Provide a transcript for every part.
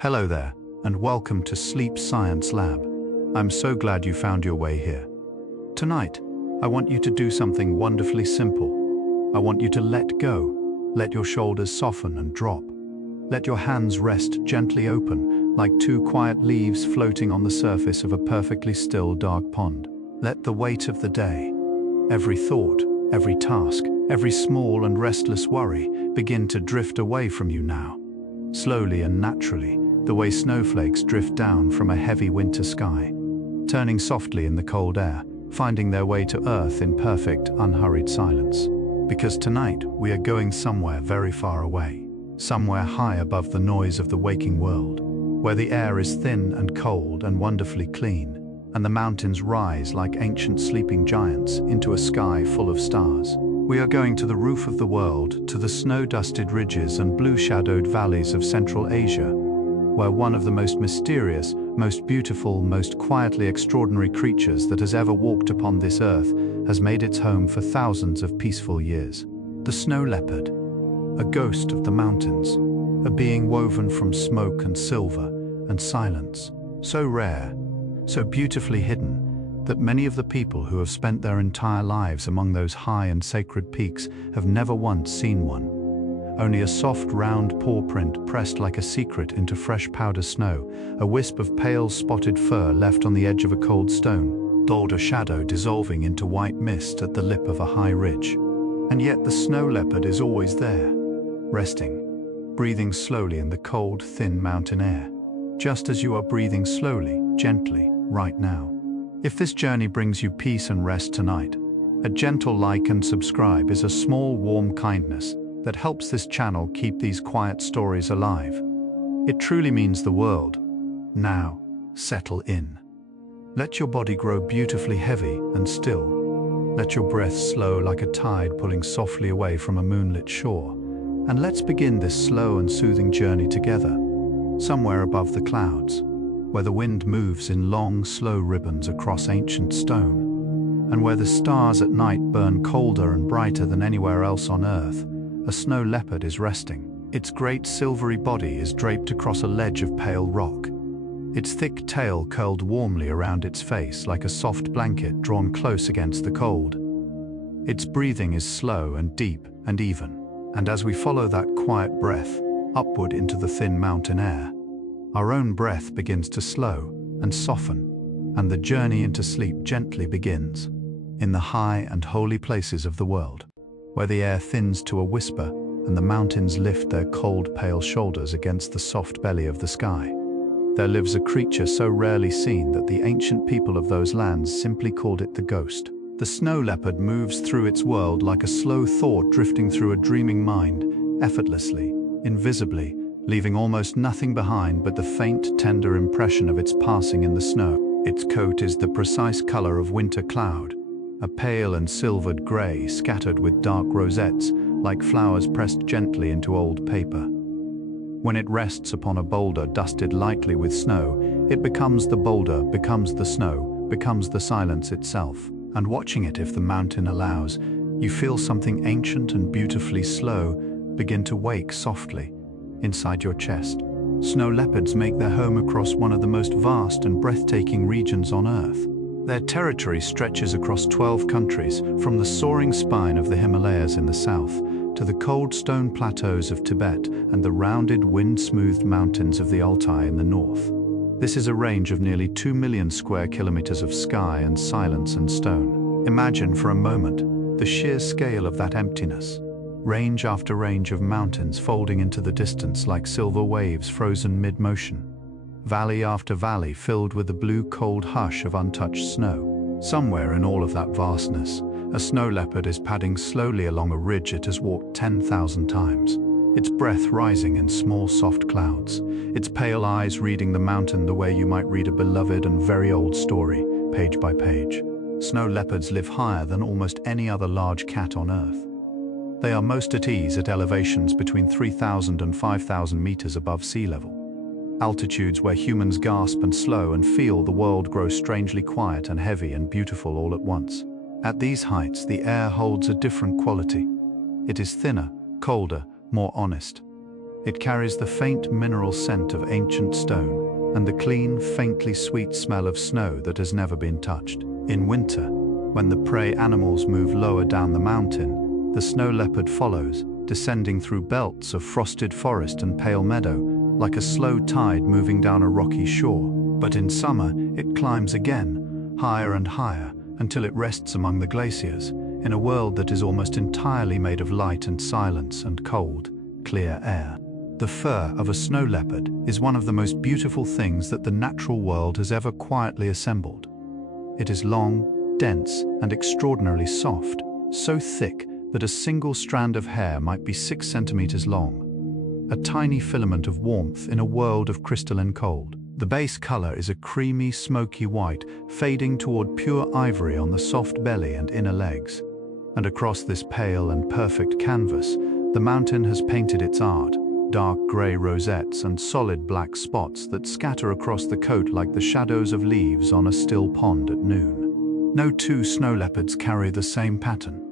Hello there, and welcome to Sleep Science Lab. I'm so glad you found your way here. Tonight, I want you to do something wonderfully simple. I want you to let go. Let your shoulders soften and drop. Let your hands rest gently open, like two quiet leaves floating on the surface of a perfectly still dark pond. Let the weight of the day, every thought, every task, every small and restless worry begin to drift away from you now. Slowly and naturally, the way snowflakes drift down from a heavy winter sky, turning softly in the cold air, finding their way to earth in perfect, unhurried silence. Because tonight we are going somewhere very far away, somewhere high above the noise of the waking world, where the air is thin and cold and wonderfully clean, and the mountains rise like ancient sleeping giants into a sky full of stars. We are going to the roof of the world, to the snow-dusted ridges and blue-shadowed valleys of Central Asia, where one of the most mysterious, most beautiful, most quietly extraordinary creatures that has ever walked upon this earth has made its home for thousands of peaceful years. The snow leopard, a ghost of the mountains, a being woven from smoke and silver and silence, so rare, so beautifully hidden, that many of the people who have spent their entire lives among those high and sacred peaks have never once seen one. Only a soft, round paw print pressed like a secret into fresh powder snow, a wisp of pale spotted fur left on the edge of a cold stone, boulder shadow dissolving into white mist at the lip of a high ridge. And yet the snow leopard is always there, resting, breathing slowly in the cold, thin mountain air, just as you are breathing slowly, gently, right now. If this journey brings you peace and rest tonight, a gentle like and subscribe is a small, warm kindness that helps this channel keep these quiet stories alive. It truly means the world. Now, settle in. Let your body grow beautifully heavy and still. Let your breath slow like a tide pulling softly away from a moonlit shore. And let's begin this slow and soothing journey together, somewhere above the clouds, where the wind moves in long, slow ribbons across ancient stone, and where the stars at night burn colder and brighter than anywhere else on earth. A snow leopard is resting. Its great silvery body is draped across a ledge of pale rock. Its thick tail curled warmly around its face like a soft blanket drawn close against the cold. Its breathing is slow and deep and even, and as we follow that quiet breath upward into the thin mountain air, our own breath begins to slow and soften, and the journey into sleep gently begins, in the high and holy places of the world, where the air thins to a whisper and the mountains lift their cold, pale shoulders against the soft belly of the sky. There lives a creature so rarely seen that the ancient people of those lands simply called it the ghost. The snow leopard moves through its world like a slow thought drifting through a dreaming mind, effortlessly, invisibly, leaving almost nothing behind but the faint, tender impression of its passing in the snow. Its coat is the precise color of winter cloud, a pale and silvered gray scattered with dark rosettes, like flowers pressed gently into old paper. When it rests upon a boulder dusted lightly with snow, it becomes the boulder, becomes the snow, becomes the silence itself. And watching it, if the mountain allows, you feel something ancient and beautifully slow begin to wake softly inside your chest. Snow leopards make their home across one of the most vast and breathtaking regions on Earth. Their territory stretches across 12 countries, from the soaring spine of the Himalayas in the south to the cold stone plateaus of Tibet and the rounded, wind-smoothed mountains of the Altai in the north. This is a range of nearly 2 million square kilometers of sky and silence and stone. Imagine for a moment the sheer scale of that emptiness. Range after range of mountains folding into the distance like silver waves frozen mid-motion. Valley after valley filled with the blue cold hush of untouched snow. Somewhere in all of that vastness, a snow leopard is padding slowly along a ridge it has walked 10,000 times, its breath rising in small soft clouds, its pale eyes reading the mountain the way you might read a beloved and very old story, page by page. Snow leopards live higher than almost any other large cat on Earth. They are most at ease at elevations between 3,000 and 5,000 meters above sea level. Altitudes where humans gasp and slow and feel the world grow strangely quiet and heavy and beautiful all at once. At these heights, the air holds a different quality. It is thinner, colder, more honest. It carries the faint mineral scent of ancient stone and the clean, faintly sweet smell of snow that has never been touched. In winter, when the prey animals move lower down the mountain, the snow leopard follows, descending through belts of frosted forest and pale meadow, like a slow tide moving down a rocky shore. But in summer, it climbs again, higher and higher, until it rests among the glaciers, in a world that is almost entirely made of light and silence and cold, clear air. The fur of a snow leopard is one of the most beautiful things that the natural world has ever quietly assembled. It is long, dense, and extraordinarily soft, so thick that a single strand of hair might be 6 centimeters long. A tiny filament of warmth in a world of crystalline cold. The base color is a creamy, smoky white, fading toward pure ivory on the soft belly and inner legs. And across this pale and perfect canvas, the mountain has painted its art, dark gray rosettes and solid black spots that scatter across the coat like the shadows of leaves on a still pond at noon. No two snow leopards carry the same pattern.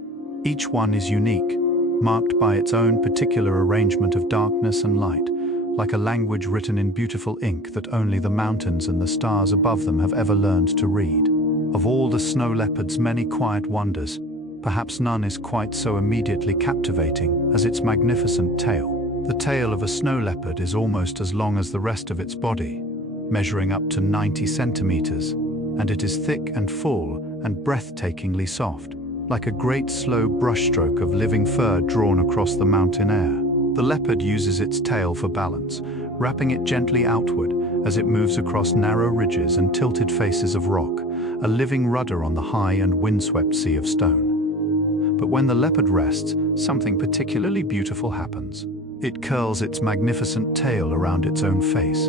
Each one is unique, marked by its own particular arrangement of darkness and light, like a language written in beautiful ink that only the mountains and the stars above them have ever learned to read. Of all the snow leopard's many quiet wonders, perhaps none is quite so immediately captivating as its magnificent tail. The tail of a snow leopard is almost as long as the rest of its body, measuring up to 90 centimeters, and it is thick and full and breathtakingly soft, like a great slow brushstroke of living fur drawn across the mountain air. The leopard uses its tail for balance, wrapping it gently outward as it moves across narrow ridges and tilted faces of rock, a living rudder on the high and windswept sea of stone. But when the leopard rests, something particularly beautiful happens. It curls its magnificent tail around its own face,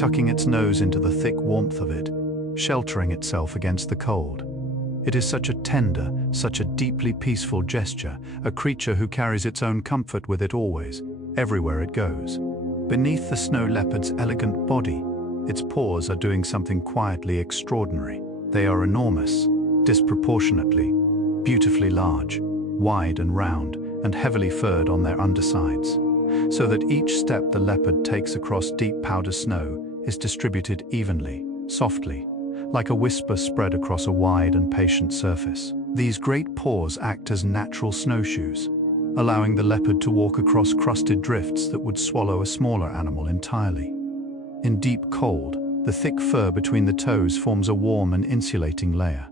tucking its nose into the thick warmth of it, sheltering itself against the cold. It is such a tender, such a deeply peaceful gesture, a creature who carries its own comfort with it always, everywhere it goes. Beneath the snow leopard's elegant body, its paws are doing something quietly extraordinary. They are enormous, disproportionately, beautifully large, wide and round, and heavily furred on their undersides, so that each step the leopard takes across deep powder snow is distributed evenly, softly, like a whisper spread across a wide and patient surface. These great paws act as natural snowshoes, allowing the leopard to walk across crusted drifts that would swallow a smaller animal entirely. In deep cold, the thick fur between the toes forms a warm and insulating layer,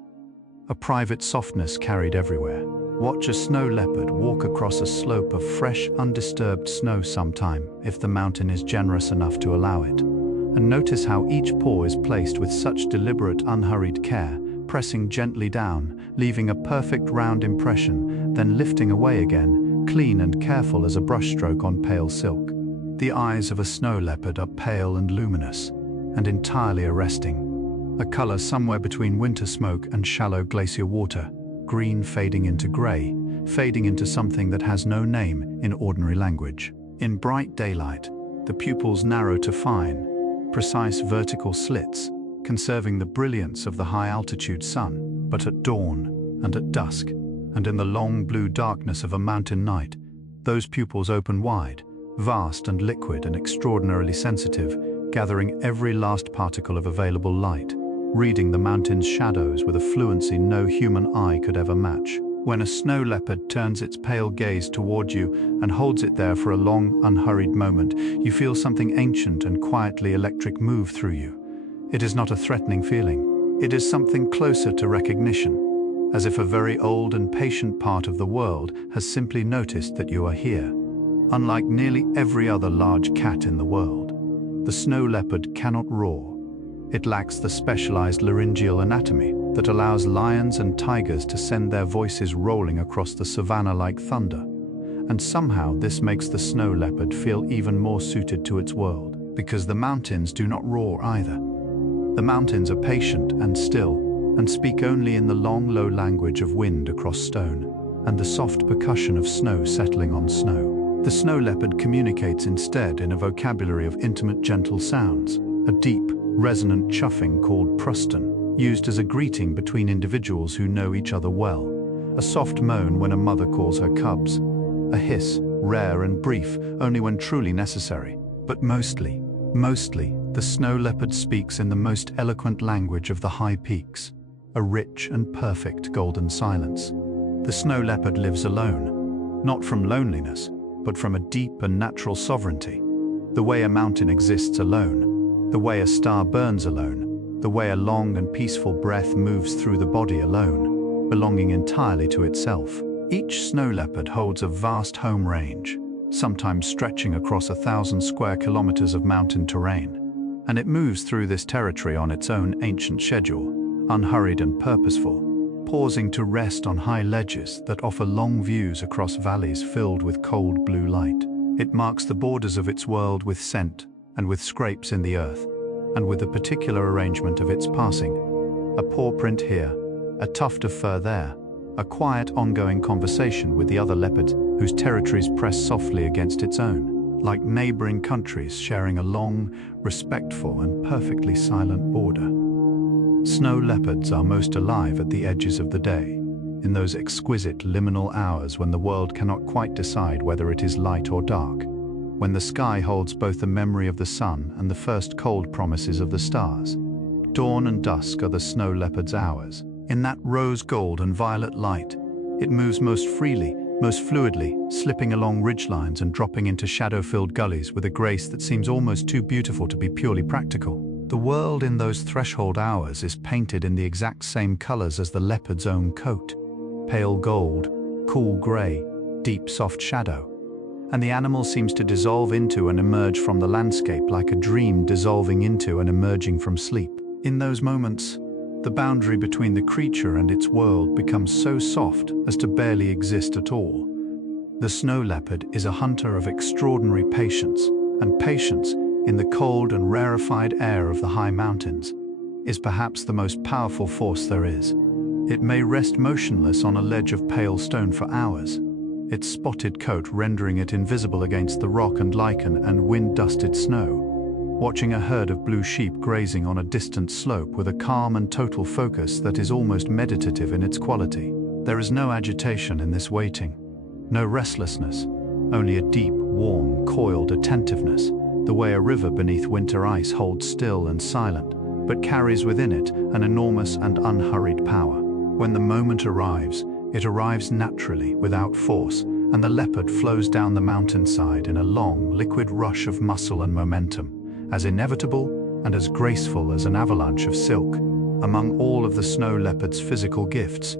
a private softness carried everywhere. Watch a snow leopard walk across a slope of fresh, undisturbed snow sometime, if the mountain is generous enough to allow it. And notice how each paw is placed with such deliberate, unhurried care, pressing gently down, leaving a perfect round impression, then lifting away again, clean and careful as a brushstroke on pale silk. The eyes of a snow leopard are pale and luminous, and entirely arresting, a color somewhere between winter smoke and shallow glacier water, green fading into gray, fading into something that has no name in ordinary language. In bright daylight, the pupils narrow to fine, precise vertical slits, conserving the brilliance of the high-altitude sun. But at dawn, and at dusk, and in the long blue darkness of a mountain night, those pupils open wide, vast and liquid and extraordinarily sensitive, gathering every last particle of available light, reading the mountain's shadows with a fluency no human eye could ever match. When a snow leopard turns its pale gaze toward you and holds it there for a long, unhurried moment, you feel something ancient and quietly electric move through you. It is not a threatening feeling. It is something closer to recognition, as if a very old and patient part of the world has simply noticed that you are here. Unlike nearly every other large cat in the world, the snow leopard cannot roar. It lacks the specialized laryngeal anatomy that allows lions and tigers to send their voices rolling across the savanna like thunder. And somehow this makes the snow leopard feel even more suited to its world, because the mountains do not roar either. The mountains are patient and still, and speak only in the long, low language of wind across stone, and the soft percussion of snow settling on snow. The snow leopard communicates instead in a vocabulary of intimate, gentle sounds, a deep, resonant chuffing called pruston, used as a greeting between individuals who know each other well, a soft moan when a mother calls her cubs, a hiss rare and brief, only when truly necessary. But mostly, the snow leopard speaks in the most eloquent language of the high peaks, a rich and perfect golden silence. The snow leopard lives alone, not from loneliness, but from a deep and natural sovereignty. The way a mountain exists alone, the way a star burns alone, the way a long and peaceful breath moves through the body alone, belonging entirely to itself. Each snow leopard holds a vast home range, sometimes stretching across 1,000 square kilometers of mountain terrain, and it moves through this territory on its own ancient schedule, unhurried and purposeful, pausing to rest on high ledges that offer long views across valleys filled with cold blue light. It marks the borders of its world with scent and with scrapes in the earth, and with a particular arrangement of its passing. A paw print here, a tuft of fur there, a quiet ongoing conversation with the other leopards whose territories press softly against its own, like neighboring countries sharing a long, respectful and perfectly silent border. Snow leopards are most alive at the edges of the day, in those exquisite liminal hours when the world cannot quite decide whether it is light or dark, when the sky holds both the memory of the sun and the first cold promises of the stars. Dawn and dusk are the snow leopard's hours. In that rose gold and violet light, it moves most freely, most fluidly, slipping along ridgelines and dropping into shadow-filled gullies with a grace that seems almost too beautiful to be purely practical. The world in those threshold hours is painted in the exact same colors as the leopard's own coat: pale gold, cool gray, deep soft shadow. And the animal seems to dissolve into and emerge from the landscape like a dream dissolving into and emerging from sleep. In those moments, the boundary between the creature and its world becomes so soft as to barely exist at all. The snow leopard is a hunter of extraordinary patience, and patience, in the cold and rarefied air of the high mountains, is perhaps the most powerful force there is. It may rest motionless on a ledge of pale stone for hours, its spotted coat rendering it invisible against the rock and lichen and wind-dusted snow, watching a herd of blue sheep grazing on a distant slope with a calm and total focus that is almost meditative in its quality. There is no agitation in this waiting, no restlessness, only a deep, warm, coiled attentiveness, the way a river beneath winter ice holds still and silent, but carries within it an enormous and unhurried power. When the moment arrives, it arrives naturally, without force, and the leopard flows down the mountainside in a long, liquid rush of muscle and momentum, as inevitable and as graceful as an avalanche of silk. Among all of the snow leopard's physical gifts,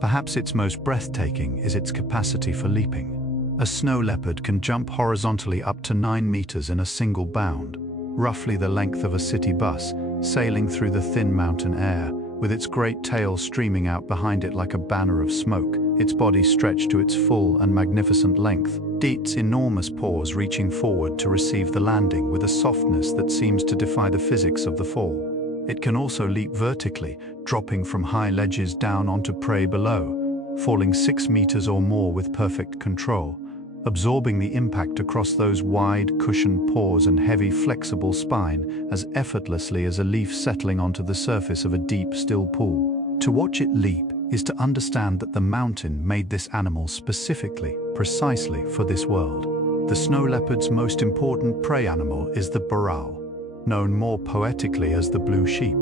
perhaps its most breathtaking is its capacity for leaping. A snow leopard can jump horizontally up to 9 meters in a single bound, roughly the length of a city bus, sailing through the thin mountain air, with its great tail streaming out behind it like a banner of smoke, its body stretched to its full and magnificent length, its enormous paws reaching forward to receive the landing with a softness that seems to defy the physics of the fall. It can also leap vertically, dropping from high ledges down onto prey below, falling 6 meters or more with perfect control, absorbing the impact across those wide, cushioned paws and heavy, flexible spine as effortlessly as a leaf settling onto the surface of a deep, still pool. To watch it leap is to understand that the mountain made this animal specifically, precisely for this world. The snow leopard's most important prey animal is the baral, known more poetically as the blue sheep,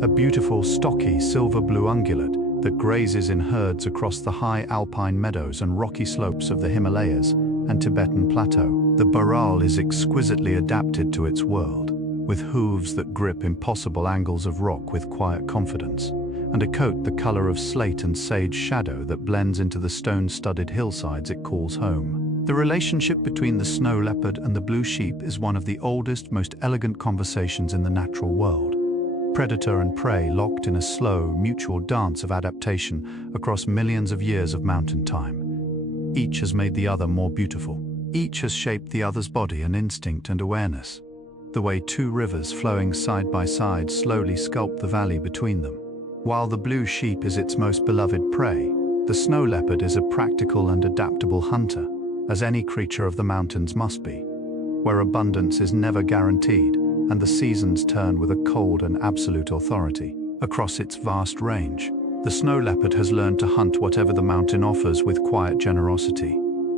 a beautiful, stocky, silver-blue ungulate that grazes in herds across the high alpine meadows and rocky slopes of the Himalayas and Tibetan Plateau. The baral is exquisitely adapted to its world, with hooves that grip impossible angles of rock with quiet confidence, and a coat the color of slate and sage shadow that blends into the stone-studded hillsides it calls home. The relationship between the snow leopard and the blue sheep is one of the oldest, most elegant conversations in the natural world. Predator and prey locked in a slow, mutual dance of adaptation across millions of years of mountain time. Each has made the other more beautiful. Each has shaped the other's body and instinct and awareness, the way two rivers flowing side by side slowly sculpt the valley between them. While the blue sheep is its most beloved prey, the snow leopard is a practical and adaptable hunter, as any creature of the mountains must be, where abundance is never guaranteed and the seasons turn with a cold and absolute authority. Across its vast range, the snow leopard has learned to hunt whatever the mountain offers with quiet generosity.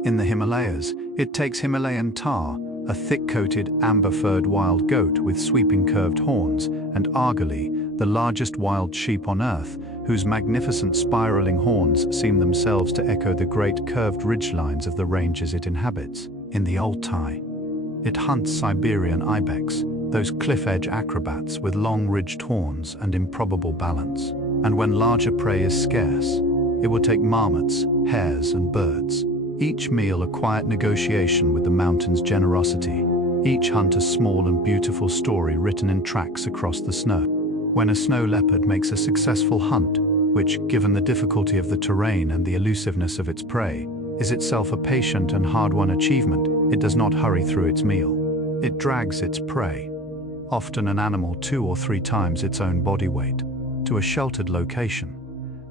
In the Himalayas, It takes Himalayan tar, a thick-coated, amber-furred wild goat with sweeping curved horns, and argali, the largest wild sheep on Earth, whose magnificent spiraling horns seem themselves to echo the great curved ridgelines of the ranges it inhabits. In the Altai, it hunts Siberian ibex, those cliff-edge acrobats with long ridged horns and improbable balance. And when larger prey is scarce, it will take marmots, hares, and birds. Each meal a quiet negotiation with the mountain's generosity. Each hunt a small and beautiful story written in tracks across the snow. When a snow leopard makes a successful hunt, which, given the difficulty of the terrain and the elusiveness of its prey, is itself a patient and hard-won achievement, it does not hurry through its meal. It drags its prey, often an animal 2 or 3 times its own body weight, to a sheltered location,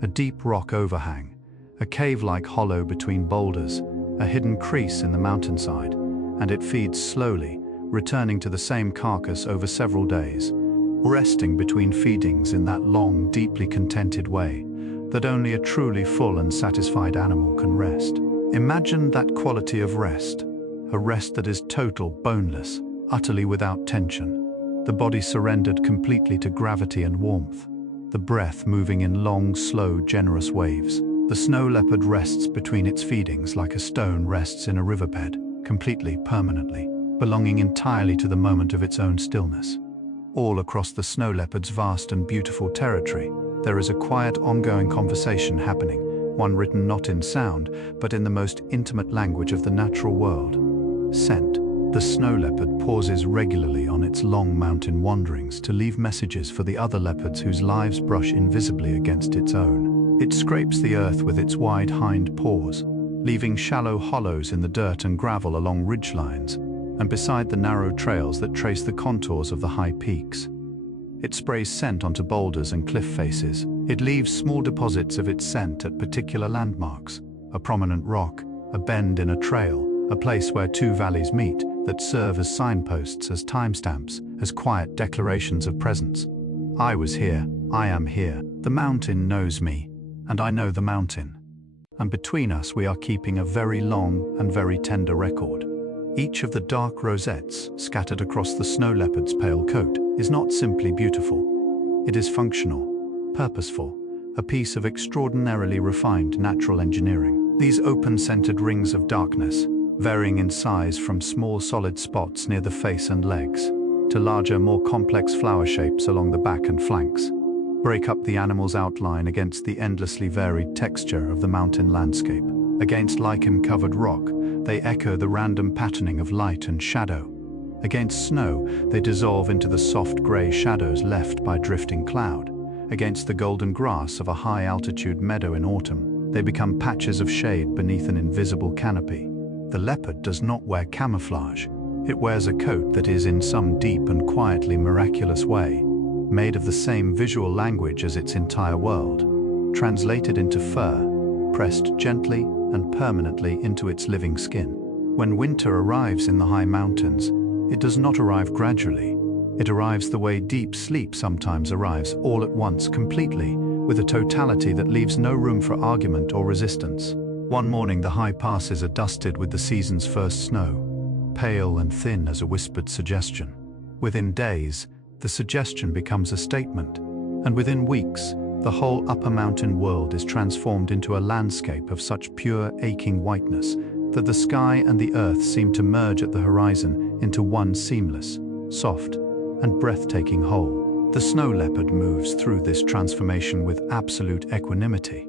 a deep rock overhang, a cave-like hollow between boulders, a hidden crease in the mountainside, and it feeds slowly, returning to the same carcass over several days, resting between feedings in that long, deeply contented way that only a truly full and satisfied animal can rest. Imagine that quality of rest, a rest that is total, boneless, utterly without tension, the body surrendered completely to gravity and warmth, the breath moving in long, slow, generous waves. The snow leopard rests between its feedings like a stone rests in a riverbed, completely, permanently, belonging entirely to the moment of its own stillness. All across the snow leopard's vast and beautiful territory, there is a quiet, ongoing conversation happening, one written not in sound, but in the most intimate language of the natural world. Scent. The snow leopard pauses regularly on its long mountain wanderings to leave messages for the other leopards whose lives brush invisibly against its own. It scrapes the earth with its wide hind paws, leaving shallow hollows in the dirt and gravel along ridgelines, and beside the narrow trails that trace the contours of the high peaks. It sprays scent onto boulders and cliff faces. It leaves small deposits of its scent at particular landmarks, a prominent rock, a bend in a trail, a place where 2 valleys meet, that serve as signposts, as timestamps, as quiet declarations of presence. I was here, I am here, the mountain knows me, and I know the mountain. And between us we are keeping a very long and very tender record. Each of the dark rosettes scattered across the snow leopard's pale coat is not simply beautiful. It is functional, purposeful, a piece of extraordinarily refined natural engineering. These open-centered rings of darkness, varying in size from small solid spots near the face and legs, to larger, more complex flower shapes along the back and flanks, break up the animal's outline against the endlessly varied texture of the mountain landscape. Against lichen-covered rock, they echo the random patterning of light and shadow. Against snow, they dissolve into the soft grey shadows left by drifting cloud. Against the golden grass of a high-altitude meadow in autumn, they become patches of shade beneath an invisible canopy. The leopard does not wear camouflage. It wears a coat that is in some deep and quietly miraculous way, made of the same visual language as its entire world, translated into fur, pressed gently and permanently into its living skin. When winter arrives in the high mountains, it does not arrive gradually. It arrives the way deep sleep sometimes arrives, all at once, completely, with a totality that leaves no room for argument or resistance. One morning the high passes are dusted with the season's first snow, pale and thin as a whispered suggestion. Within days, the suggestion becomes a statement, and within weeks, the whole upper mountain world is transformed into a landscape of such pure, aching whiteness that the sky and the earth seem to merge at the horizon into one seamless, soft, and breathtaking whole. The snow leopard moves through this transformation with absolute equanimity.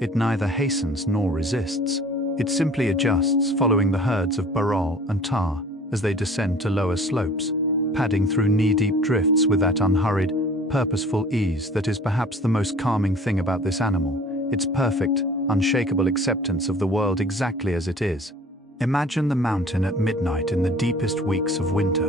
It neither hastens nor resists. It simply adjusts, following the herds of burrell and tar as they descend to lower slopes, padding through knee-deep drifts with that unhurried, purposeful ease that is perhaps the most calming thing about this animal, its perfect, unshakable acceptance of the world exactly as it is. Imagine the mountain at midnight in the deepest weeks of winter.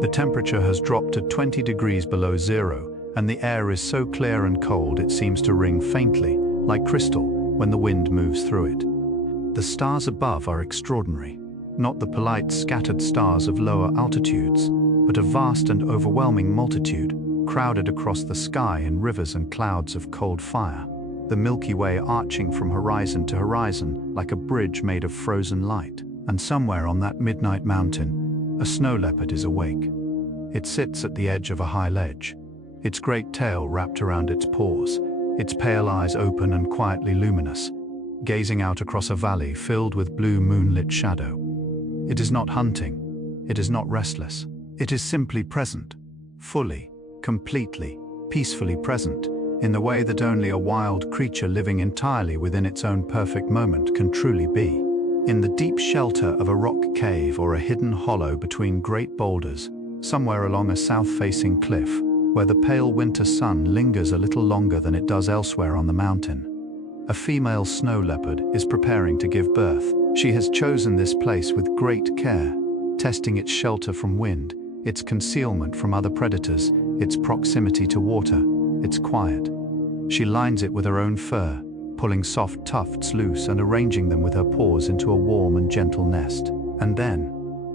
The temperature has dropped to 20 degrees below zero, and the air is so clear and cold it seems to ring faintly, like crystal, when the wind moves through it. The stars above are extraordinary, not the polite scattered stars of lower altitudes, but a vast and overwhelming multitude, crowded across the sky in rivers and clouds of cold fire, the Milky Way arching from horizon to horizon like a bridge made of frozen light. And somewhere on that midnight mountain, a snow leopard is awake. It sits at the edge of a high ledge, its great tail wrapped around its paws, its pale eyes open and quietly luminous, gazing out across a valley filled with blue moonlit shadow. It is not hunting, it is not restless, it is simply present, fully, completely, peacefully present, in the way that only a wild creature living entirely within its own perfect moment can truly be. In the deep shelter of a rock cave or a hidden hollow between great boulders, somewhere along a south-facing cliff, where the pale winter sun lingers a little longer than it does elsewhere on the mountain, a female snow leopard is preparing to give birth. She has chosen this place with great care, testing its shelter from wind, its concealment from other predators, its proximity to water, its quiet. She lines it with her own fur, pulling soft tufts loose and arranging them with her paws into a warm and gentle nest. And then,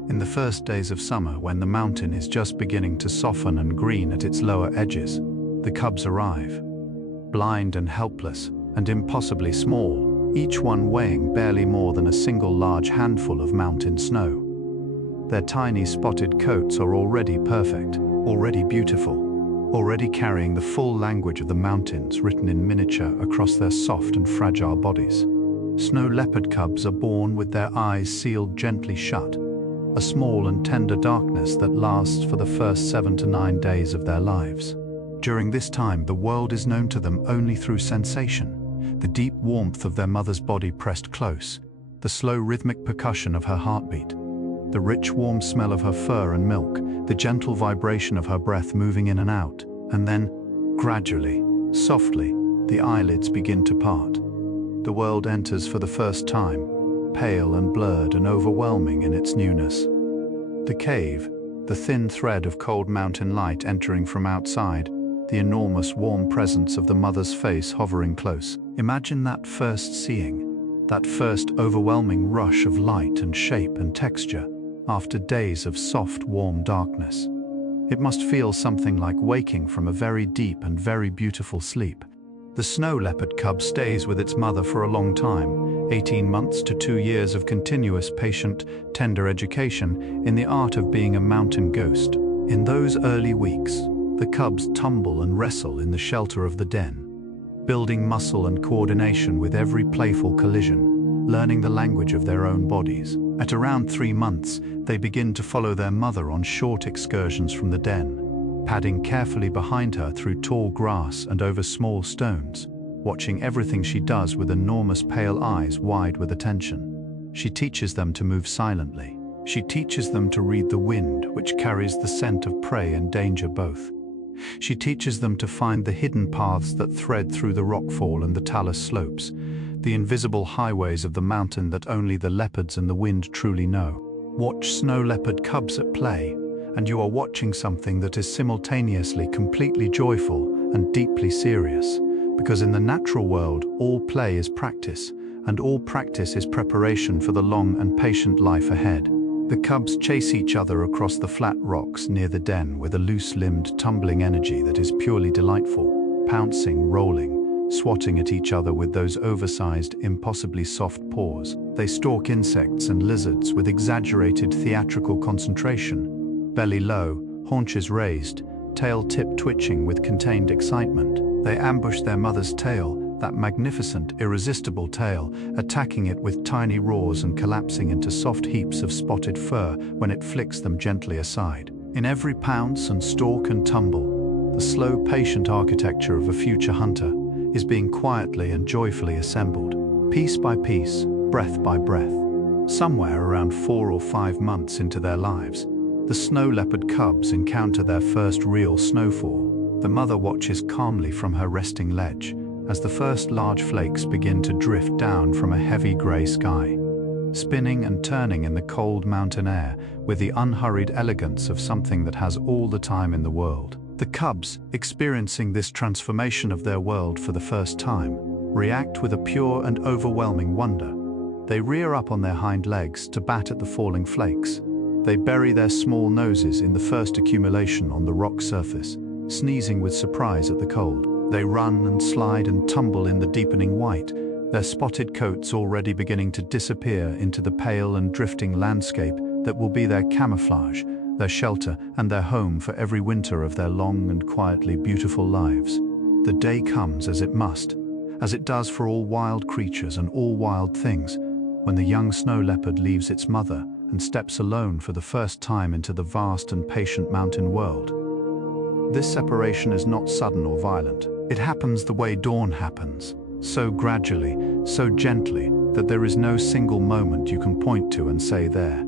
in the first days of summer, when the mountain is just beginning to soften and green at its lower edges, the cubs arrive, blind and helpless and impossibly small, each one weighing barely more than a single large handful of mountain snow. Their tiny spotted coats are already perfect, already beautiful, already carrying the full language of the mountains written in miniature across their soft and fragile bodies. Snow leopard cubs are born with their eyes sealed gently shut, a small and tender darkness that lasts for the first 7 to 9 days of their lives. During this time, the world is known to them only through sensation, the deep warmth of their mother's body pressed close, the slow rhythmic percussion of her heartbeat, the rich warm smell of her fur and milk, the gentle vibration of her breath moving in and out, and then, gradually, softly, the eyelids begin to part. The world enters for the first time, pale and blurred and overwhelming in its newness. The cave, the thin thread of cold mountain light entering from outside, the enormous warm presence of the mother's face hovering close. Imagine that first seeing, that first overwhelming rush of light and shape and texture, after days of soft, warm darkness. It must feel something like waking from a very deep and very beautiful sleep. The snow leopard cub stays with its mother for a long time, 18 months to 2 years of continuous, patient, tender education in the art of being a mountain ghost. In those early weeks, the cubs tumble and wrestle in the shelter of the den, building muscle and coordination with every playful collision, learning the language of their own bodies. At around 3 months, they begin to follow their mother on short excursions from the den, padding carefully behind her through tall grass and over small stones, watching everything she does with enormous pale eyes wide with attention. She teaches them to move silently. She teaches them to read the wind, which carries the scent of prey and danger both. She teaches them to find the hidden paths that thread through the rockfall and the talus slopes, the invisible highways of the mountain that only the leopards and the wind truly know. Watch snow leopard cubs at play, and you are watching something that is simultaneously completely joyful and deeply serious, because in the natural world, all play is practice, and all practice is preparation for the long and patient life ahead. The cubs chase each other across the flat rocks near the den with a loose-limbed, tumbling energy that is purely delightful, pouncing, rolling, swatting at each other with those oversized, impossibly soft paws. They stalk insects and lizards with exaggerated theatrical concentration, belly low, haunches raised, tail tip twitching with contained excitement. They ambush their mother's tail, that magnificent, irresistible tail, attacking it with tiny roars and collapsing into soft heaps of spotted fur when it flicks them gently aside. In every pounce and stalk and tumble, the slow, patient architecture of a future hunter is being quietly and joyfully assembled, piece by piece, breath by breath. Somewhere around 4 or 5 months into their lives, the snow leopard cubs encounter their first real snowfall. The mother watches calmly from her resting ledge as the first large flakes begin to drift down from a heavy grey sky, spinning and turning in the cold mountain air with the unhurried elegance of something that has all the time in the world. The cubs, experiencing this transformation of their world for the first time, react with a pure and overwhelming wonder. They rear up on their hind legs to bat at the falling flakes. They bury their small noses in the first accumulation on the rock surface, sneezing with surprise at the cold. They run and slide and tumble in the deepening white, their spotted coats already beginning to disappear into the pale and drifting landscape that will be their camouflage, their shelter, and their home for every winter of their long and quietly beautiful lives. The day comes as it must, as it does for all wild creatures and all wild things, when the young snow leopard leaves its mother and steps alone for the first time into the vast and patient mountain world. This separation is not sudden or violent. It happens the way dawn happens, so gradually, so gently, that there is no single moment you can point to and say there.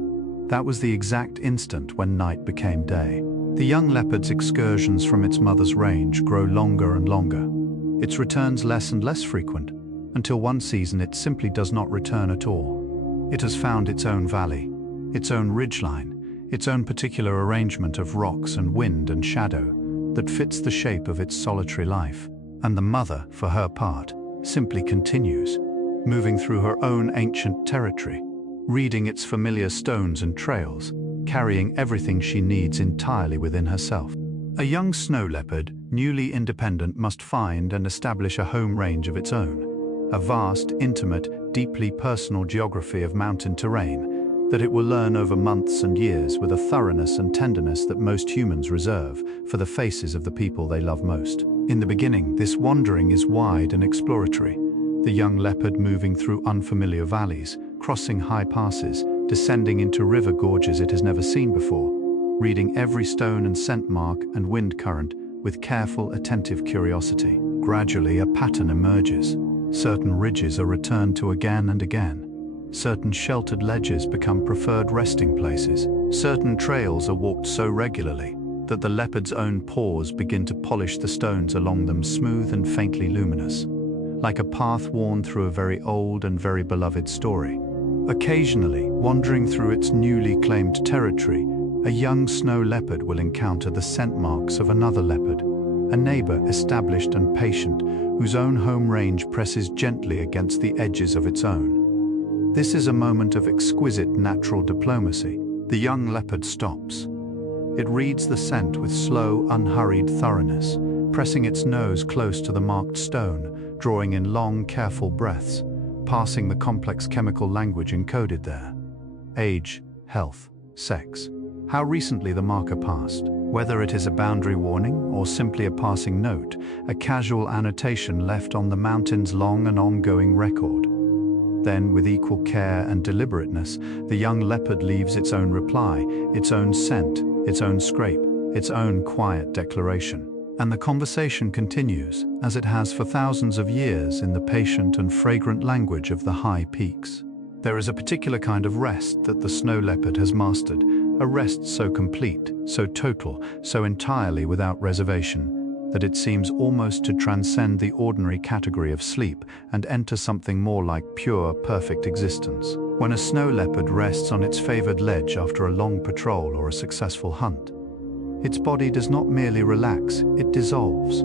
That was the exact instant when night became day. The young leopard's excursions from its mother's range grow longer and longer. Its returns less and less frequent, until one season it simply does not return at all. It has found its own valley, its own ridgeline, its own particular arrangement of rocks and wind and shadow that fits the shape of its solitary life. And the mother, for her part, simply continues, moving through her own ancient territory, reading its familiar stones and trails, carrying everything she needs entirely within herself. A young snow leopard, newly independent, must find and establish a home range of its own, a vast, intimate, deeply personal geography of mountain terrain that it will learn over months and years with a thoroughness and tenderness that most humans reserve for the faces of the people they love most. In the beginning, this wandering is wide and exploratory, the young leopard moving through unfamiliar valleys, crossing high passes, descending into river gorges it has never seen before, reading every stone and scent mark and wind current with careful, attentive curiosity. Gradually, a pattern emerges. Certain ridges are returned to again and again. Certain sheltered ledges become preferred resting places. Certain trails are walked so regularly that the leopard's own paws begin to polish the stones along them, smooth and faintly luminous, like a path worn through a very old and very beloved story. Occasionally, wandering through its newly claimed territory, a young snow leopard will encounter the scent marks of another leopard, a neighbor established and patient, whose own home range presses gently against the edges of its own. This is a moment of exquisite natural diplomacy. The young leopard stops. It reads the scent with slow, unhurried thoroughness, pressing its nose close to the marked stone, drawing in long, careful breaths, passing the complex chemical language encoded there. Age, health, sex. How recently the marker passed. Whether it is a boundary warning or simply a passing note, a casual annotation left on the mountain's long and ongoing record. Then, with equal care and deliberateness, the young leopard leaves its own reply, its own scent, its own scrape, its own quiet declaration. And the conversation continues, as it has for thousands of years, in the patient and fragrant language of the high peaks. There is a particular kind of rest that the snow leopard has mastered, a rest so complete, so total, so entirely without reservation, that it seems almost to transcend the ordinary category of sleep and enter something more like pure, perfect existence. When a snow leopard rests on its favored ledge after a long patrol or a successful hunt, its body does not merely relax, it dissolves.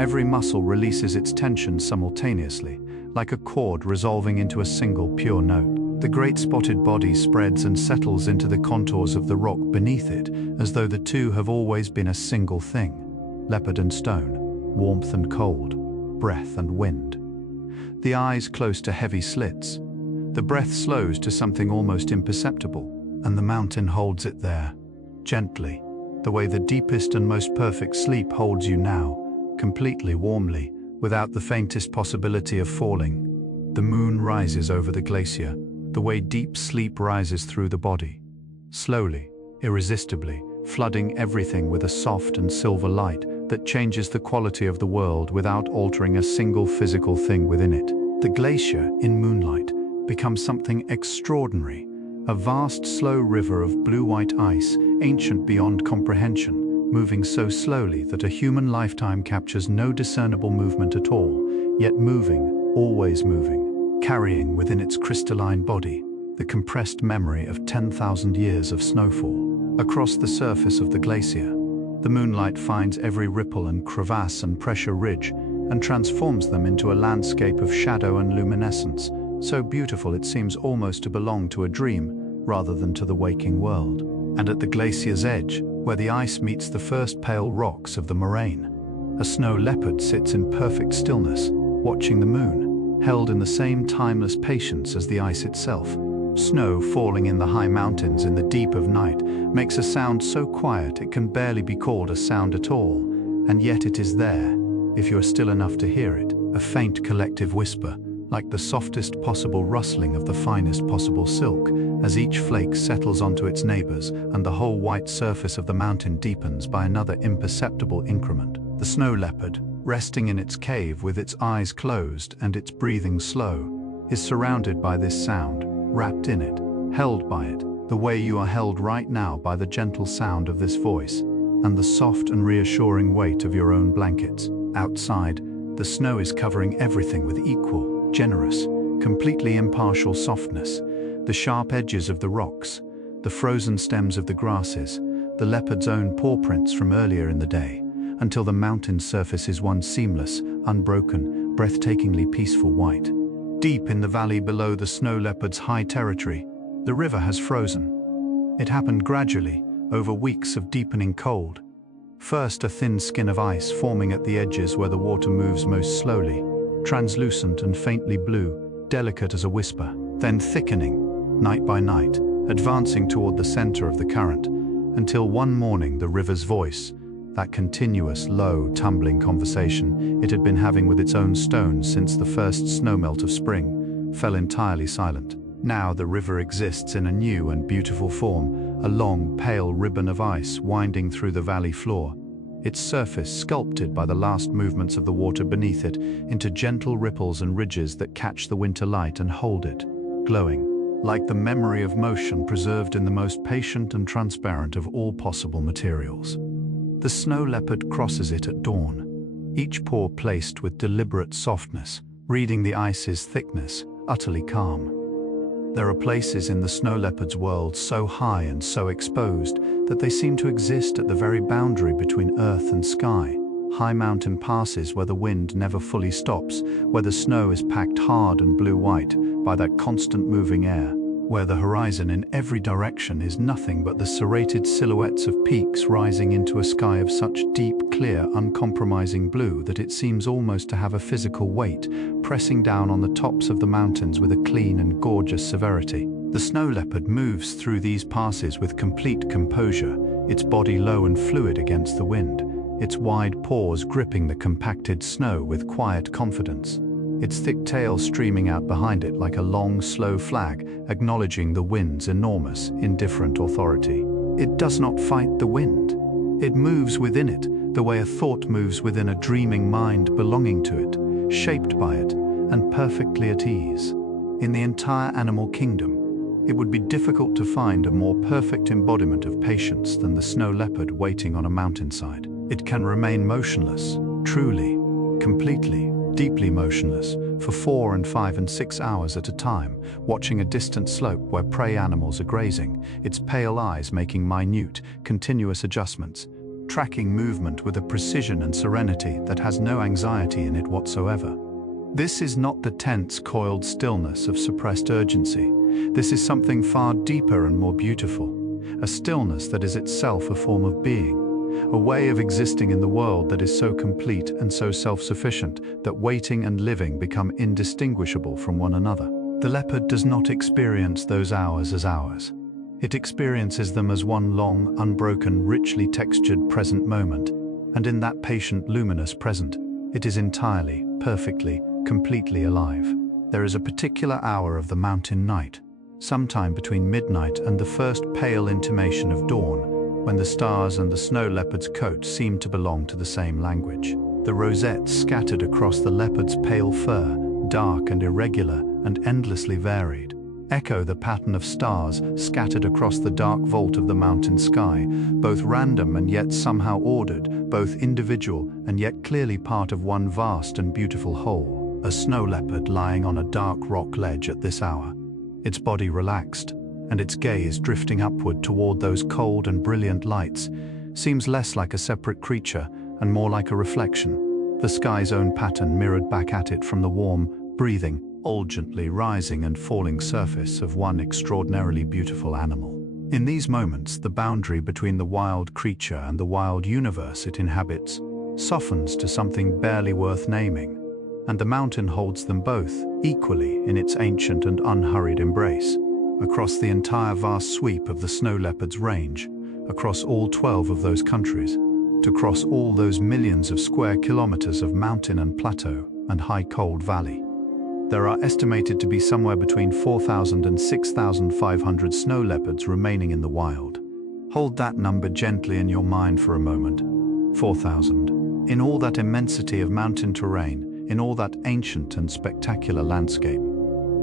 Every muscle releases its tension simultaneously, like a chord resolving into a single pure note. The great spotted body spreads and settles into the contours of the rock beneath it, as though the two have always been a single thing. Leopard and stone, warmth and cold, breath and wind. The eyes close to heavy slits. The breath slows to something almost imperceptible, and the mountain holds it there, gently, the way the deepest and most perfect sleep holds you now, completely, warmly, without the faintest possibility of falling. The moon rises over the glacier, the way deep sleep rises through the body. Slowly, irresistibly, flooding everything with a soft and silver light that changes the quality of the world without altering a single physical thing within it. The glacier, in moonlight, becomes something extraordinary, a vast, slow river of blue-white ice, ancient beyond comprehension, moving so slowly that a human lifetime captures no discernible movement at all, yet moving, always moving, carrying within its crystalline body the compressed memory of 10,000 years of snowfall. Across the surface of the glacier, the moonlight finds every ripple and crevasse and pressure ridge and transforms them into a landscape of shadow and luminescence, so beautiful it seems almost to belong to a dream rather than to the waking world. And at the glacier's edge, where the ice meets the first pale rocks of the moraine, a snow leopard sits in perfect stillness, watching the moon, held in the same timeless patience as the ice itself. Snow falling in the high mountains in the deep of night makes a sound so quiet it can barely be called a sound at all, and yet it is there, if you are still enough to hear it, a faint collective whisper, like the softest possible rustling of the finest possible silk, as each flake settles onto its neighbors and the whole white surface of the mountain deepens by another imperceptible increment. The snow leopard, resting in its cave with its eyes closed and its breathing slow, is surrounded by this sound, wrapped in it, held by it, the way you are held right now by the gentle sound of this voice, and the soft and reassuring weight of your own blankets. Outside, the snow is covering everything with equal, generous, completely impartial softness. The sharp edges of the rocks, the frozen stems of the grasses, the leopard's own paw prints from earlier in the day, until the mountain surface is one seamless, unbroken, breathtakingly peaceful white. Deep in the valley below the snow leopard's high territory, the river has frozen. It happened gradually, over weeks of deepening cold. First, a thin skin of ice forming at the edges where the water moves most slowly, translucent and faintly blue, delicate as a whisper, then thickening, night by night, advancing toward the center of the current, until one morning the river's voice, that continuous, low, tumbling conversation it had been having with its own stones since the first snowmelt of spring, fell entirely silent. Now the river exists in a new and beautiful form, a long, pale ribbon of ice winding through the valley floor, its surface sculpted by the last movements of the water beneath it into gentle ripples and ridges that catch the winter light and hold it, glowing, like the memory of motion preserved in the most patient and transparent of all possible materials. The snow leopard crosses it at dawn, each paw placed with deliberate softness, reading the ice's thickness, utterly calm. There are places in the snow leopard's world so high and so exposed that they seem to exist at the very boundary between earth and sky. High mountain passes where the wind never fully stops, where the snow is packed hard and blue-white by that constant moving air, where the horizon in every direction is nothing but the serrated silhouettes of peaks rising into a sky of such deep, clear, uncompromising blue that it seems almost to have a physical weight, pressing down on the tops of the mountains with a clean and gorgeous severity. The snow leopard moves through these passes with complete composure, its body low and fluid against the wind, its wide paws gripping the compacted snow with quiet confidence, its thick tail streaming out behind it like a long, slow flag, acknowledging the wind's enormous, indifferent authority. It does not fight the wind. It moves within it, the way a thought moves within a dreaming mind belonging to it, shaped by it, and perfectly at ease. In the entire animal kingdom, it would be difficult to find a more perfect embodiment of patience than the snow leopard waiting on a mountainside. It can remain motionless, truly, completely, deeply motionless, for 4 and 5 and 6 hours at a time, watching a distant slope where prey animals are grazing, its pale eyes making minute, continuous adjustments, tracking movement with a precision and serenity that has no anxiety in it whatsoever. This is not the tense, coiled stillness of suppressed urgency. This is something far deeper and more beautiful, a stillness that is itself a form of being, a way of existing in the world that is so complete and so self-sufficient that waiting and living become indistinguishable from one another. The leopard does not experience those hours as hours. It experiences them as one long, unbroken, richly textured present moment, and in that patient, luminous present, it is entirely, perfectly, completely alive. There is a particular hour of the mountain night, sometime between midnight and the first pale intimation of dawn, when the stars and the snow leopard's coat seem to belong to the same language. The rosettes scattered across the leopard's pale fur, dark and irregular and endlessly varied, echo the pattern of stars scattered across the dark vault of the mountain sky, both random and yet somehow ordered, both individual and yet clearly part of one vast and beautiful whole. A snow leopard lying on a dark rock ledge at this hour, its body relaxed, and its gaze drifting upward toward those cold and brilliant lights, seems less like a separate creature and more like a reflection, the sky's own pattern mirrored back at it from the warm, breathing, ulgently rising and falling surface of one extraordinarily beautiful animal. In these moments, the boundary between the wild creature and the wild universe it inhabits softens to something barely worth naming. and the mountain holds them both, equally in its ancient and unhurried embrace. Across the entire vast sweep of the snow leopard's range, across all 12 of those countries, to cross all those millions of square kilometers of mountain and plateau and high cold valley. There are estimated to be somewhere between 4,000 and 6,500 snow leopards remaining in the wild. Hold that number gently in your mind for a moment. 4,000. In all that immensity of mountain terrain, in all that ancient and spectacular landscape.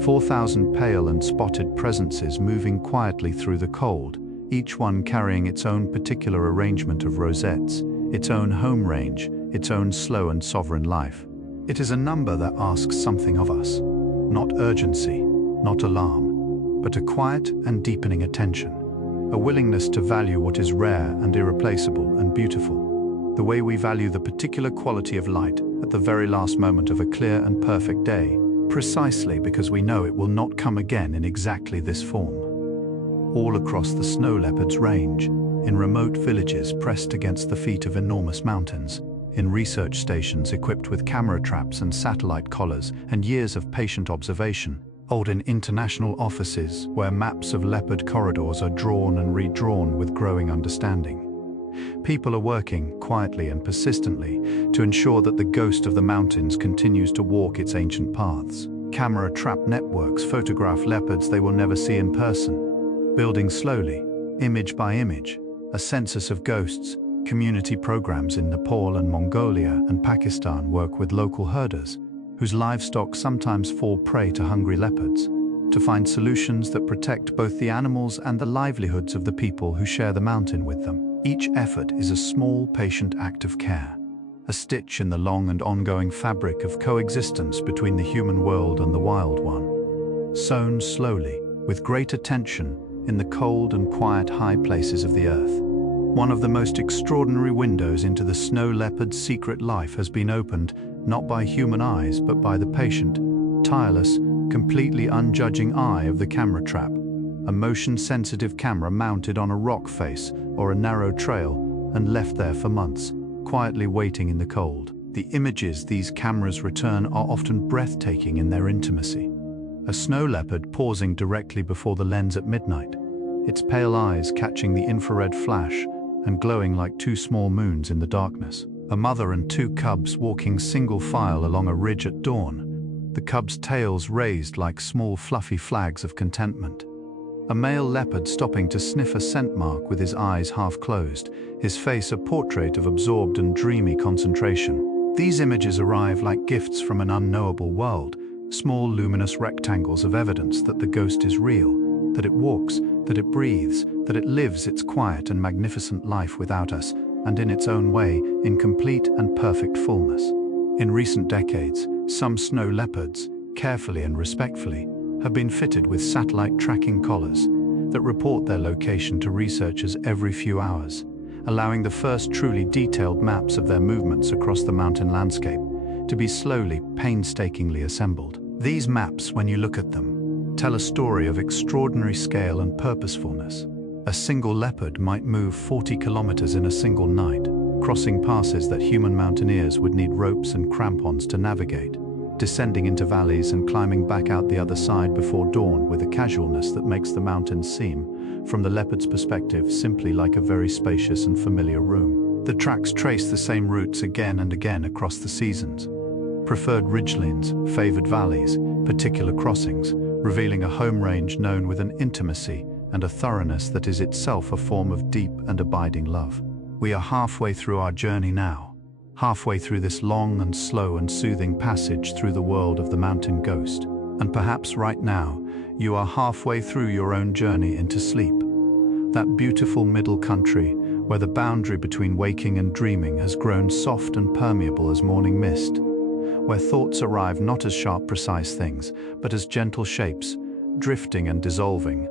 4,000 pale and spotted presences moving quietly through the cold, each one carrying its own particular arrangement of rosettes, its own home range, its own slow and sovereign life. It is a number that asks something of us. Not urgency, not alarm, but a quiet and deepening attention. A willingness to value what is rare and irreplaceable and beautiful. The way we value the particular quality of light at the very last moment of a clear and perfect day, precisely because we know it will not come again in exactly this form. All across the snow leopard's range, in remote villages pressed against the feet of enormous mountains, in research stations equipped with camera traps and satellite collars and years of patient observation, old in international offices where maps of leopard corridors are drawn and redrawn with growing understanding. People are working quietly and persistently to ensure that the ghost of the mountains continues to walk its ancient paths. Camera trap networks photograph leopards they will never see in person, building slowly, image by image, a census of ghosts. Community programs in Nepal and Mongolia and Pakistan work with local herders, whose livestock sometimes fall prey to hungry leopards, to find solutions that protect both the animals and the livelihoods of the people who share the mountain with them. Each effort is a small, patient act of care, a stitch in the long and ongoing fabric of coexistence between the human world and the wild one, sewn slowly, with great attention, in the cold and quiet high places of the earth. One of the most extraordinary windows into the snow leopard's secret life has been opened, not by human eyes, but by the patient, tireless, completely unjudging eye of the camera trap, a motion-sensitive camera mounted on a rock face or a narrow trail and left there for months, quietly waiting in the cold. The images these cameras return are often breathtaking in their intimacy. A snow leopard pausing directly before the lens at midnight, its pale eyes catching the infrared flash and glowing like two small moons in the darkness. A mother and two cubs walking single file along a ridge at dawn, the cubs' tails raised like small fluffy flags of contentment. A male leopard stopping to sniff a scent mark with his eyes half closed, his face a portrait of absorbed and dreamy concentration. These images arrive like gifts from an unknowable world, small luminous rectangles of evidence that the ghost is real, that it walks, that it breathes, that it lives its quiet and magnificent life without us, and in its own way, in complete and perfect fullness. In recent decades, some snow leopards, carefully and respectfully, have been fitted with satellite tracking collars that report their location to researchers every few hours, allowing the first truly detailed maps of their movements across the mountain landscape to be slowly, painstakingly assembled. These maps, when you look at them, tell a story of extraordinary scale and purposefulness. A single leopard might move 40 kilometers in a single night, crossing passes that human mountaineers would need ropes and crampons to navigate, descending into valleys and climbing back out the other side before dawn with a casualness that makes the mountains seem, from the leopard's perspective, simply like a very spacious and familiar room. The tracks trace the same routes again and again across the seasons. Preferred ridgelines, favored valleys, particular crossings, revealing a home range known with an intimacy and a thoroughness that is itself a form of deep and abiding love. We are halfway through our journey now, halfway through this long and slow and soothing passage through the world of the mountain ghost. And perhaps right now, you are halfway through your own journey into sleep. That beautiful middle country where the boundary between waking and dreaming has grown soft and permeable as morning mist, where thoughts arrive not as sharp, precise things, but as gentle shapes, drifting and dissolving,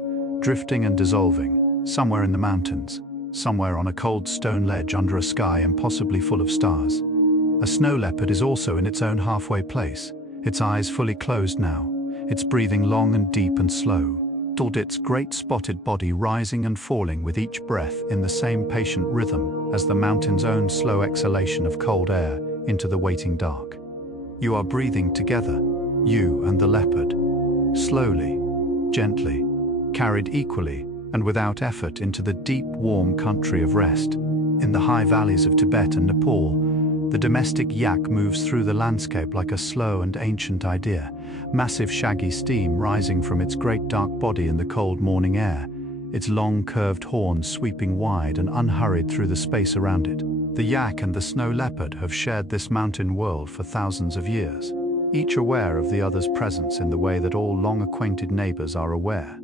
somewhere in the mountains, somewhere on a cold stone ledge under a sky impossibly full of stars. A snow leopard is also in its own halfway place, its eyes fully closed now, its breathing long and deep and slow, its great spotted body rising and falling with each breath in the same patient rhythm as the mountain's own slow exhalation of cold air into the waiting dark. You are breathing together, you and the leopard, slowly, gently, carried equally and without effort into the deep, warm country of rest. In the high valleys of Tibet and Nepal, the domestic yak moves through the landscape like a slow and ancient idea, massive shaggy steam rising from its great dark body in the cold morning air, its long curved horns sweeping wide and unhurried through the space around it. The yak and the snow leopard have shared this mountain world for thousands of years, each aware of the other's presence in the way that all long-acquainted neighbors are aware,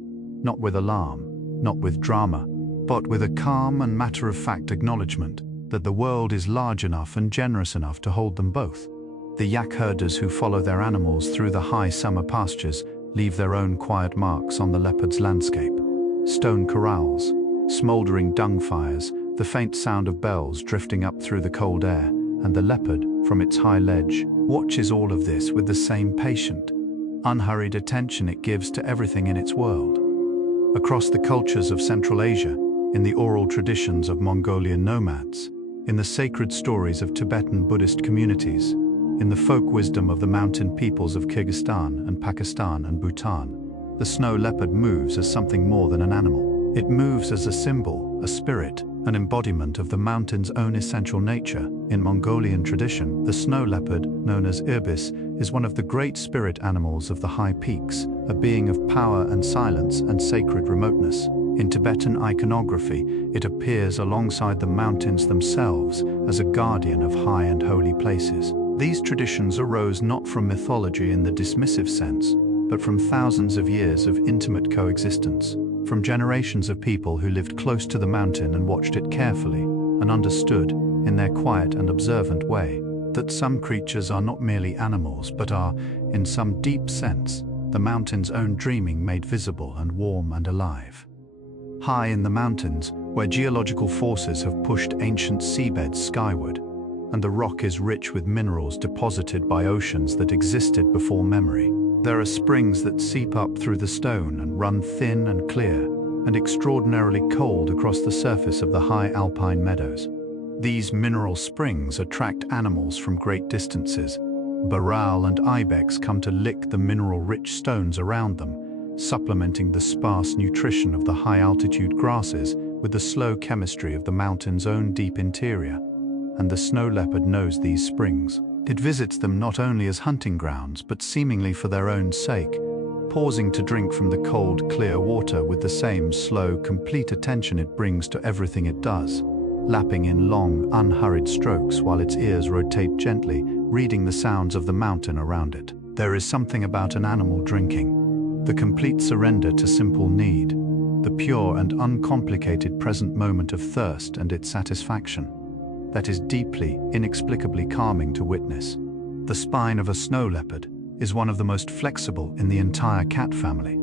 not with alarm, not with drama, but with a calm and matter-of-fact acknowledgement that the world is large enough and generous enough to hold them both. The yak herders who follow their animals through the high summer pastures leave their own quiet marks on the leopard's landscape. Stone corrals, smoldering dung fires, the faint sound of bells drifting up through the cold air, and the leopard, from its high ledge, watches all of this with the same patient, unhurried attention it gives to everything in its world. Across the cultures of Central Asia, in the oral traditions of Mongolian nomads, in the sacred stories of Tibetan Buddhist communities, in the folk wisdom of the mountain peoples of Kyrgyzstan and Pakistan and Bhutan, the snow leopard moves as something more than an animal. It moves as a symbol, a spirit, an embodiment of the mountain's own essential nature. In Mongolian tradition, the snow leopard, known as ibis, is one of the great spirit animals of the high peaks, a being of power and silence and sacred remoteness. In Tibetan iconography, it appears alongside the mountains themselves as a guardian of high and holy places. These traditions arose not from mythology in the dismissive sense, but from thousands of years of intimate coexistence, from generations of people who lived close to the mountain and watched it carefully, and understood, in their quiet and observant way, that some creatures are not merely animals but are, in some deep sense, the mountain's own dreaming made visible and warm and alive. High in the mountains, where geological forces have pushed ancient seabeds skyward, and the rock is rich with minerals deposited by oceans that existed before memory, there are springs that seep up through the stone and run thin and clear, and extraordinarily cold across the surface of the high alpine meadows. These mineral springs attract animals from great distances. Baral and ibex come to lick the mineral-rich stones around them, supplementing the sparse nutrition of the high-altitude grasses with the slow chemistry of the mountain's own deep interior. And the snow leopard knows these springs. It visits them not only as hunting grounds, but seemingly for their own sake, pausing to drink from the cold, clear water with the same slow, complete attention it brings to everything it does, lapping in long, unhurried strokes while its ears rotate gently, reading the sounds of the mountain around it. There is something about an animal drinking, the complete surrender to simple need, the pure and uncomplicated present moment of thirst and its satisfaction, that is deeply, inexplicably calming to witness. The spine of a snow leopard is one of the most flexible in the entire cat family.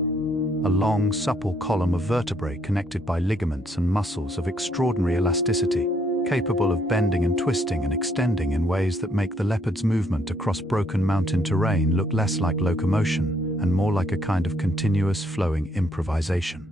A long, supple column of vertebrae connected by ligaments and muscles of extraordinary elasticity, capable of bending and twisting and extending in ways that make the leopard's movement across broken mountain terrain look less like locomotion and more like a kind of continuous flowing improvisation.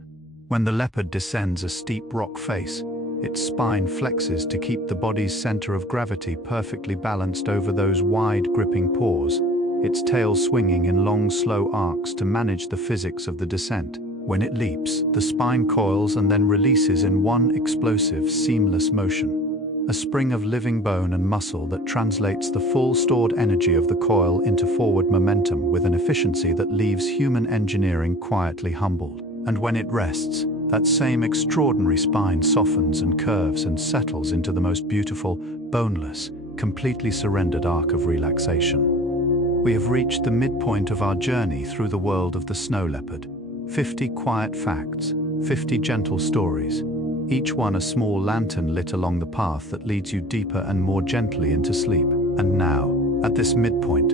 When the leopard descends a steep rock face, its spine flexes to keep the body's center of gravity perfectly balanced over those wide, gripping paws, its tail swinging in long, slow arcs to manage the physics of the descent. When it leaps, the spine coils and then releases in one explosive, seamless motion. A spring of living bone and muscle that translates the full stored energy of the coil into forward momentum with an efficiency that leaves human engineering quietly humbled. And when it rests, that same extraordinary spine softens and curves and settles into the most beautiful, boneless, completely surrendered arc of relaxation. We have reached the midpoint of our journey through the world of the snow leopard. 50 quiet facts, 50 gentle stories, each one a small lantern lit along the path that leads you deeper and more gently into sleep. And now, at this midpoint,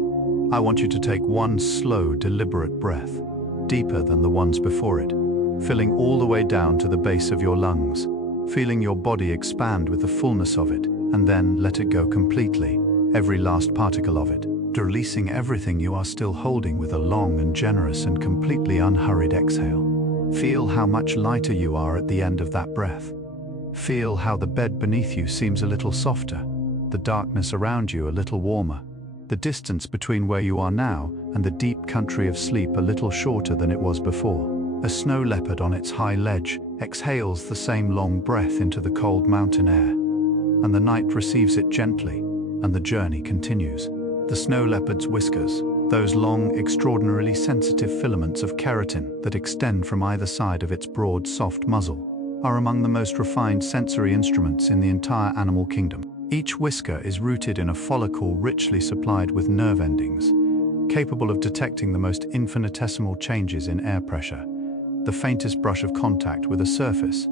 I want you to take one slow, deliberate breath, deeper than the ones before it, filling all the way down to the base of your lungs, feeling your body expand with the fullness of it, and then let it go completely, every last particle of it, releasing everything you are still holding with a long and generous and completely unhurried exhale. Feel how much lighter you are at the end of that breath. Feel how the bed beneath you seems a little softer, the darkness around you a little warmer, the distance between where you are now and the deep country of sleep a little shorter than it was before. A snow leopard on its high ledge exhales the same long breath into the cold mountain air, and the night receives it gently, and the journey continues. The snow leopard's whiskers, those long, extraordinarily sensitive filaments of keratin that extend from either side of its broad, soft muzzle, are among the most refined sensory instruments in the entire animal kingdom. Each whisker is rooted in a follicle richly supplied with nerve endings, capable of detecting the most infinitesimal changes in air pressure, the faintest brush of contact with a surface,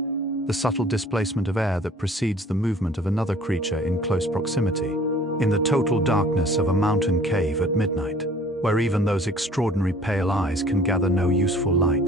the subtle displacement of air that precedes the movement of another creature in close proximity. In the total darkness of a mountain cave at midnight, where even those extraordinary pale eyes can gather no useful light,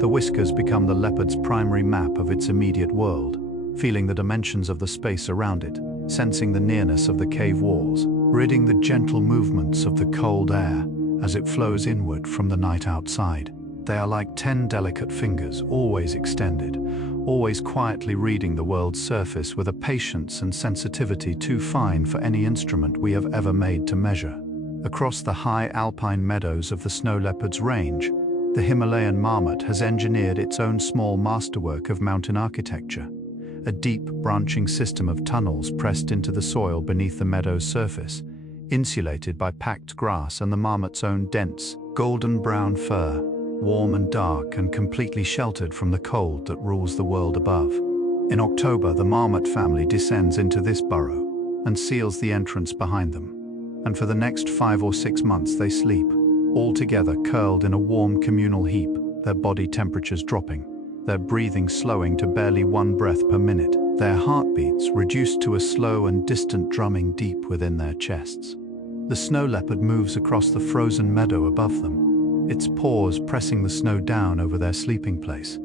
the whiskers become the leopard's primary map of its immediate world, feeling the dimensions of the space around it, sensing the nearness of the cave walls, reading the gentle movements of the cold air as it flows inward from the night outside. They are like 10 delicate fingers, always extended, always quietly reading the world's surface with a patience and sensitivity too fine for any instrument we have ever made to measure. Across the high alpine meadows of the snow leopard's range, the Himalayan marmot has engineered its own small masterwork of mountain architecture, a deep, branching system of tunnels pressed into the soil beneath the meadow's surface, insulated by packed grass and the marmot's own dense, golden-brown fur, warm and dark and completely sheltered from the cold that rules the world above. In October, the marmot family descends into this burrow and seals the entrance behind them. And for the next 5 or 6 months they sleep, all together curled in a warm communal heap, their body temperatures dropping, their breathing slowing to barely 1 breath per minute, their heartbeats reduced to a slow and distant drumming deep within their chests. The snow leopard moves across the frozen meadow above them, its paws pressing the snow down over their sleeping place,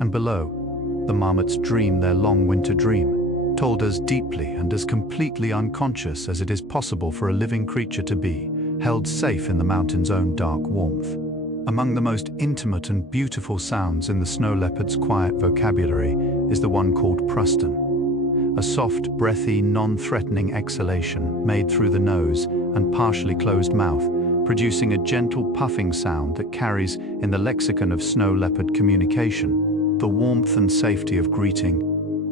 and below, the marmots dream their long winter dream, told as deeply and as completely unconscious as it is possible for a living creature to be, held safe in the mountain's own dark warmth. Among the most intimate and beautiful sounds in the snow leopard's quiet vocabulary is the one called pruston, a soft, breathy, non-threatening exhalation made through the nose and partially closed mouth, producing a gentle puffing sound that carries, in the lexicon of snow leopard communication, the warmth and safety of greeting,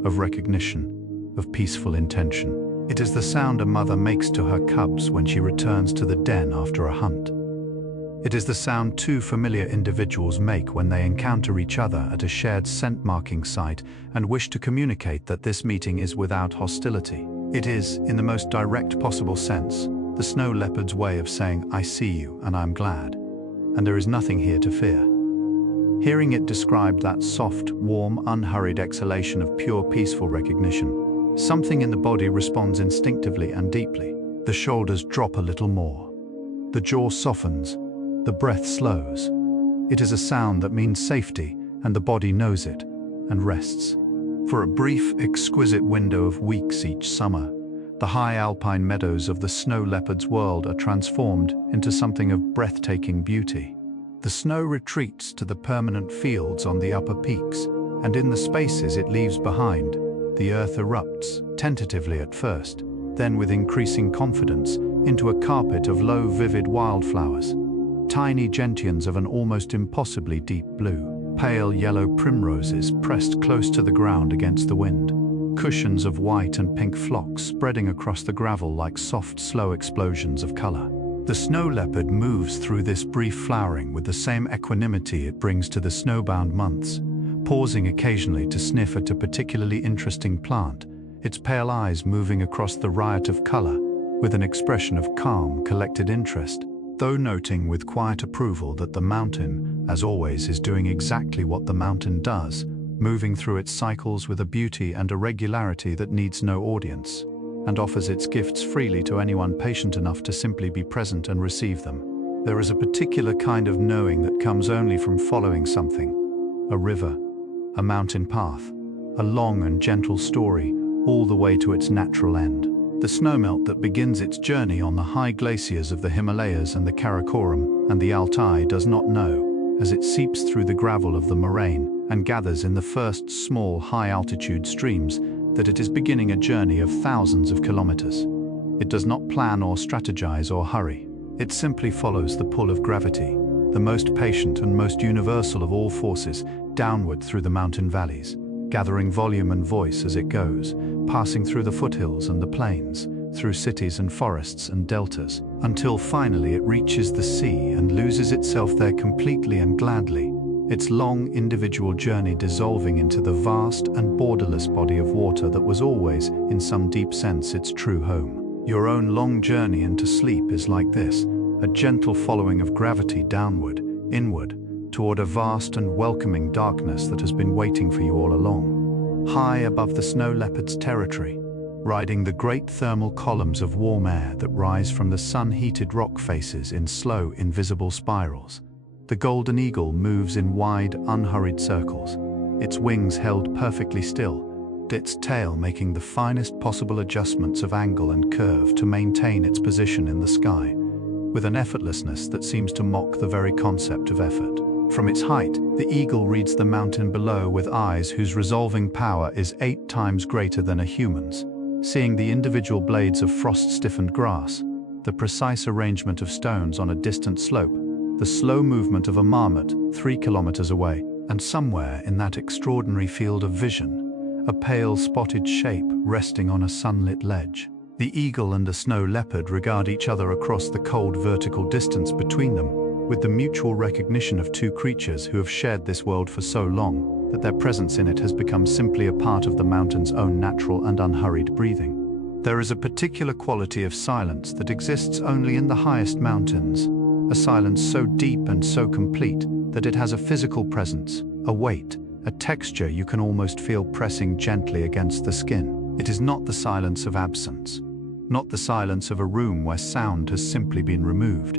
of recognition, of peaceful intention. It is the sound a mother makes to her cubs when she returns to the den after a hunt. It is the sound two familiar individuals make when they encounter each other at a shared scent-marking site and wish to communicate that this meeting is without hostility. It is, in the most direct possible sense, the snow leopard's way of saying, "I see you and I'm glad, and there is nothing here to fear." Hearing it described, that soft, warm, unhurried exhalation of pure, peaceful recognition, something in the body responds instinctively and deeply. The shoulders drop a little more. The jaw softens. The breath slows. It is a sound that means safety, and the body knows it, and rests. For a brief, exquisite window of weeks each summer, the high alpine meadows of the snow leopard's world are transformed into something of breathtaking beauty. The snow retreats to the permanent fields on the upper peaks, and in the spaces it leaves behind, the earth erupts, tentatively at first, then with increasing confidence, into a carpet of low, vivid wildflowers. Tiny gentians of an almost impossibly deep blue, pale yellow primroses pressed close to the ground against the wind, cushions of white and pink phlox spreading across the gravel like soft, slow explosions of color. The snow leopard moves through this brief flowering with the same equanimity it brings to the snowbound months, pausing occasionally to sniff at a particularly interesting plant, its pale eyes moving across the riot of color with an expression of calm, collected interest, though noting with quiet approval that the mountain, as always, is doing exactly what the mountain does, moving through its cycles with a beauty and a regularity that needs no audience, and offers its gifts freely to anyone patient enough to simply be present and receive them. There is a particular kind of knowing that comes only from following something, a river, a mountain path, a long and gentle story, all the way to its natural end. The snowmelt that begins its journey on the high glaciers of the Himalayas and the Karakoram and the Altai does not know, as it seeps through the gravel of the moraine and gathers in the first small high-altitude streams, that it is beginning a journey of thousands of kilometers. It does not plan or strategize or hurry. It simply follows the pull of gravity, the most patient and most universal of all forces, downward through the mountain valleys, gathering volume and voice as it goes, passing through the foothills and the plains, through cities and forests and deltas, until finally it reaches the sea and loses itself there completely and gladly, its long individual journey dissolving into the vast and borderless body of water that was always, in some deep sense, its true home. Your own long journey into sleep is like this, a gentle following of gravity downward, inward, toward a vast and welcoming darkness that has been waiting for you all along. High above the snow leopard's territory, riding the great thermal columns of warm air that rise from the sun-heated rock faces in slow, invisible spirals, the golden eagle moves in wide, unhurried circles, its wings held perfectly still, its tail making the finest possible adjustments of angle and curve to maintain its position in the sky, with an effortlessness that seems to mock the very concept of effort. From its height, the eagle reads the mountain below with eyes whose resolving power is 8 times greater than a human's, seeing the individual blades of frost-stiffened grass, the precise arrangement of stones on a distant slope, the slow movement of a marmot 3 kilometers away, and somewhere in that extraordinary field of vision, a pale spotted shape resting on a sunlit ledge. The eagle and the snow leopard regard each other across the cold vertical distance between them, with the mutual recognition of 2 creatures who have shared this world for so long that their presence in it has become simply a part of the mountain's own natural and unhurried breathing. There is a particular quality of silence that exists only in the highest mountains, a silence so deep and so complete that it has a physical presence, a weight, a texture you can almost feel pressing gently against the skin. It is not the silence of absence, not the silence of a room where sound has simply been removed.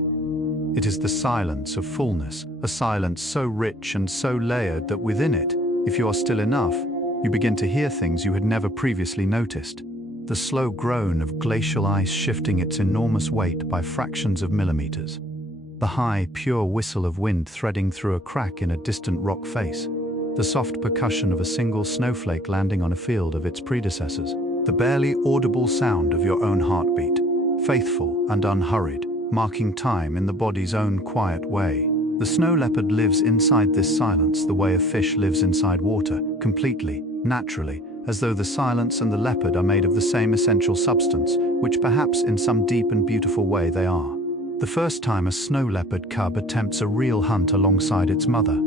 It is the silence of fullness, a silence so rich and so layered that within it, if you are still enough, you begin to hear things you had never previously noticed. The slow groan of glacial ice shifting its enormous weight by fractions of millimeters. The high, pure whistle of wind threading through a crack in a distant rock face. The soft percussion of a single snowflake landing on a field of its predecessors. The barely audible sound of your own heartbeat, faithful and unhurried, marking time in the body's own quiet way. The snow leopard lives inside this silence the way a fish lives inside water, completely, naturally, as though the silence and the leopard are made of the same essential substance, which perhaps in some deep and beautiful way they are. The first time a snow leopard cub attempts a real hunt alongside its mother,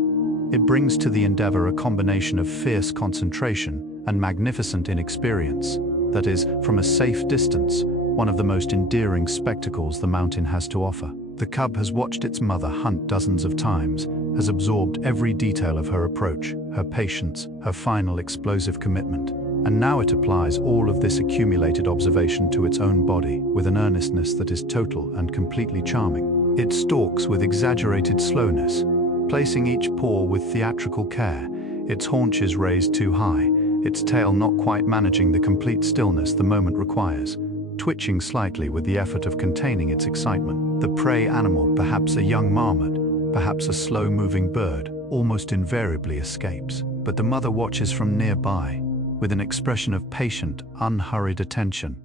it brings to the endeavor a combination of fierce concentration and magnificent inexperience, that is, from a safe distance, one of the most endearing spectacles the mountain has to offer. The cub has watched its mother hunt dozens of times, has absorbed every detail of her approach, her patience, her final explosive commitment, and now it applies all of this accumulated observation to its own body with an earnestness that is total and completely charming. It stalks with exaggerated slowness, placing each paw with theatrical care, its haunches raised too high, its tail not quite managing the complete stillness the moment requires, twitching slightly with the effort of containing its excitement. The prey animal, perhaps a young marmot, perhaps a slow-moving bird, almost invariably escapes, but the mother watches from nearby, with an expression of patient, unhurried attention,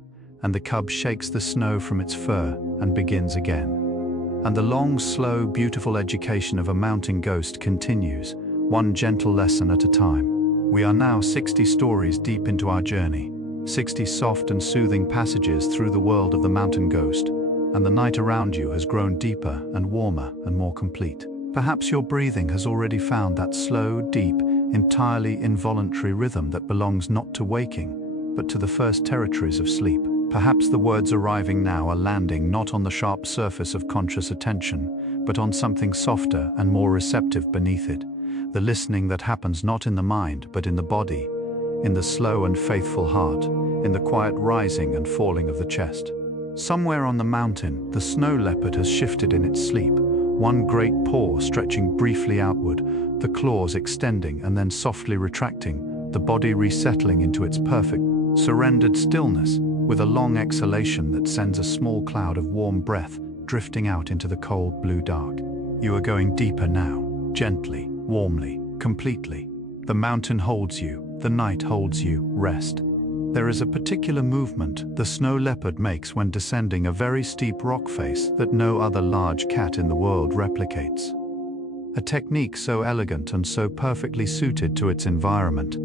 and the cub shakes the snow from its fur and begins again. And the long, slow, beautiful education of a mountain ghost continues, one gentle lesson at a time. We are now 60 stories deep into our journey, 60 soft and soothing passages through the world of the mountain ghost, and the night around you has grown deeper and warmer and more complete. Perhaps your breathing has already found that slow, deep, entirely involuntary rhythm that belongs not to waking, but to the first territories of sleep. Perhaps the words arriving now are landing not on the sharp surface of conscious attention, but on something softer and more receptive beneath it. The listening that happens not in the mind, but in the body, in the slow and faithful heart, in the quiet rising and falling of the chest. Somewhere on the mountain, the snow leopard has shifted in its sleep, one great paw stretching briefly outward, the claws extending and then softly retracting, the body resettling into its perfect, surrendered stillness, with a long exhalation that sends a small cloud of warm breath drifting out into the cold blue dark. You are going deeper now, gently, warmly, completely. The mountain holds you, the night holds you, rest. There is a particular movement the snow leopard makes when descending a very steep rock face that no other large cat in the world replicates. A technique so elegant and so perfectly suited to its environment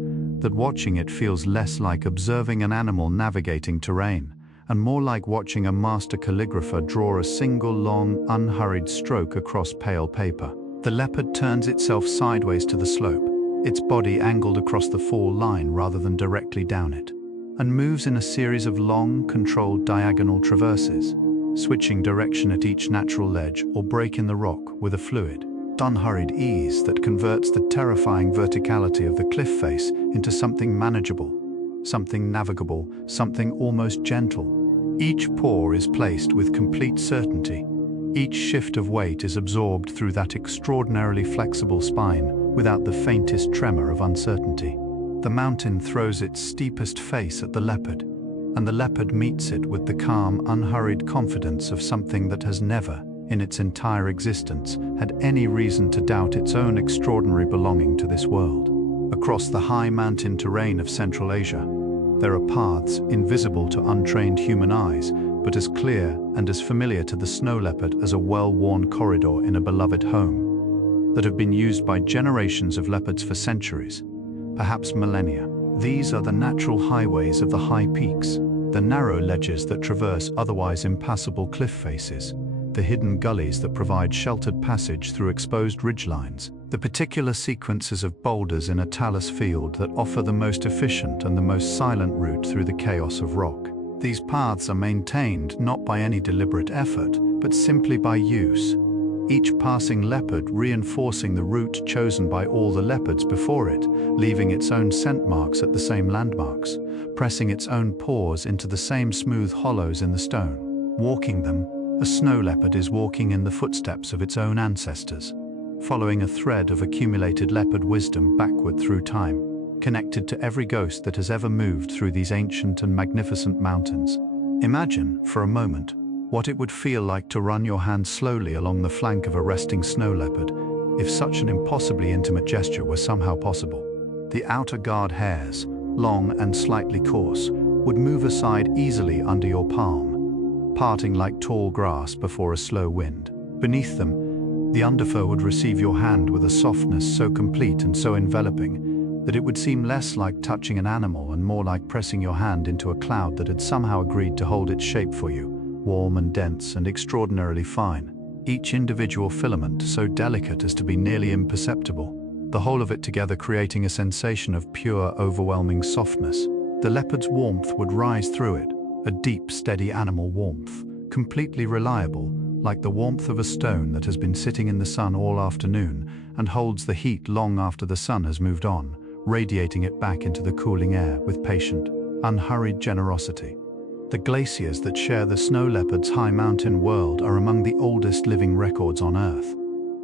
that watching it feels less like observing an animal navigating terrain and more like watching a master calligrapher draw a single long, unhurried stroke across pale paper. The leopard turns itself sideways to the slope, its body angled across the fall line rather than directly down it, and moves in a series of long, controlled diagonal traverses, switching direction at each natural ledge or break in the rock with a fluid, unhurried ease that converts the terrifying verticality of the cliff face into something manageable, something navigable, something almost gentle. Each paw is placed with complete certainty. Each shift of weight is absorbed through that extraordinarily flexible spine without the faintest tremor of uncertainty. The mountain throws its steepest face at the leopard, and the leopard meets it with the calm, unhurried confidence of something that has never, in its entire existence, had any reason to doubt its own extraordinary belonging to this world. Across the high mountain terrain of Central Asia, there are paths invisible to untrained human eyes, but as clear and as familiar to the snow leopard as a well-worn corridor in a beloved home, that have been used by generations of leopards for centuries, perhaps millennia. These are the natural highways of the high peaks, the narrow ledges that traverse otherwise impassable cliff faces, the hidden gullies that provide sheltered passage through exposed ridgelines, the particular sequences of boulders in a talus field that offer the most efficient and the most silent route through the chaos of rock. These paths are maintained not by any deliberate effort, but simply by use, each passing leopard reinforcing the route chosen by all the leopards before it, leaving its own scent marks at the same landmarks, pressing its own paws into the same smooth hollows in the stone. Walking them, a snow leopard is walking in the footsteps of its own ancestors, following a thread of accumulated leopard wisdom backward through time, connected to every ghost that has ever moved through these ancient and magnificent mountains. Imagine, for a moment, what it would feel like to run your hand slowly along the flank of a resting snow leopard, if such an impossibly intimate gesture were somehow possible. The outer guard hairs, long and slightly coarse, would move aside easily under your palm, parting like tall grass before a slow wind. Beneath them, the underfur would receive your hand with a softness so complete and so enveloping that it would seem less like touching an animal and more like pressing your hand into a cloud that had somehow agreed to hold its shape for you, warm and dense and extraordinarily fine, each individual filament so delicate as to be nearly imperceptible, the whole of it together creating a sensation of pure, overwhelming softness. The leopard's warmth would rise through it, a deep, steady animal warmth, completely reliable, like the warmth of a stone that has been sitting in the sun all afternoon and holds the heat long after the sun has moved on, radiating it back into the cooling air with patient, unhurried generosity. The glaciers that share the snow leopard's high mountain world are among the oldest living records on Earth.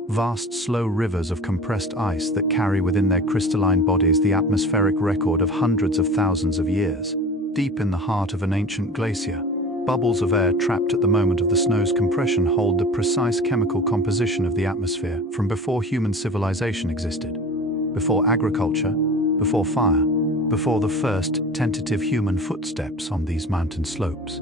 Vast, slow rivers of compressed ice that carry within their crystalline bodies the atmospheric record of hundreds of thousands of years. Deep in the heart of an ancient glacier, bubbles of air trapped at the moment of the snow's compression hold the precise chemical composition of the atmosphere from before human civilization existed, before agriculture, before fire, before the first tentative human footsteps on these mountain slopes.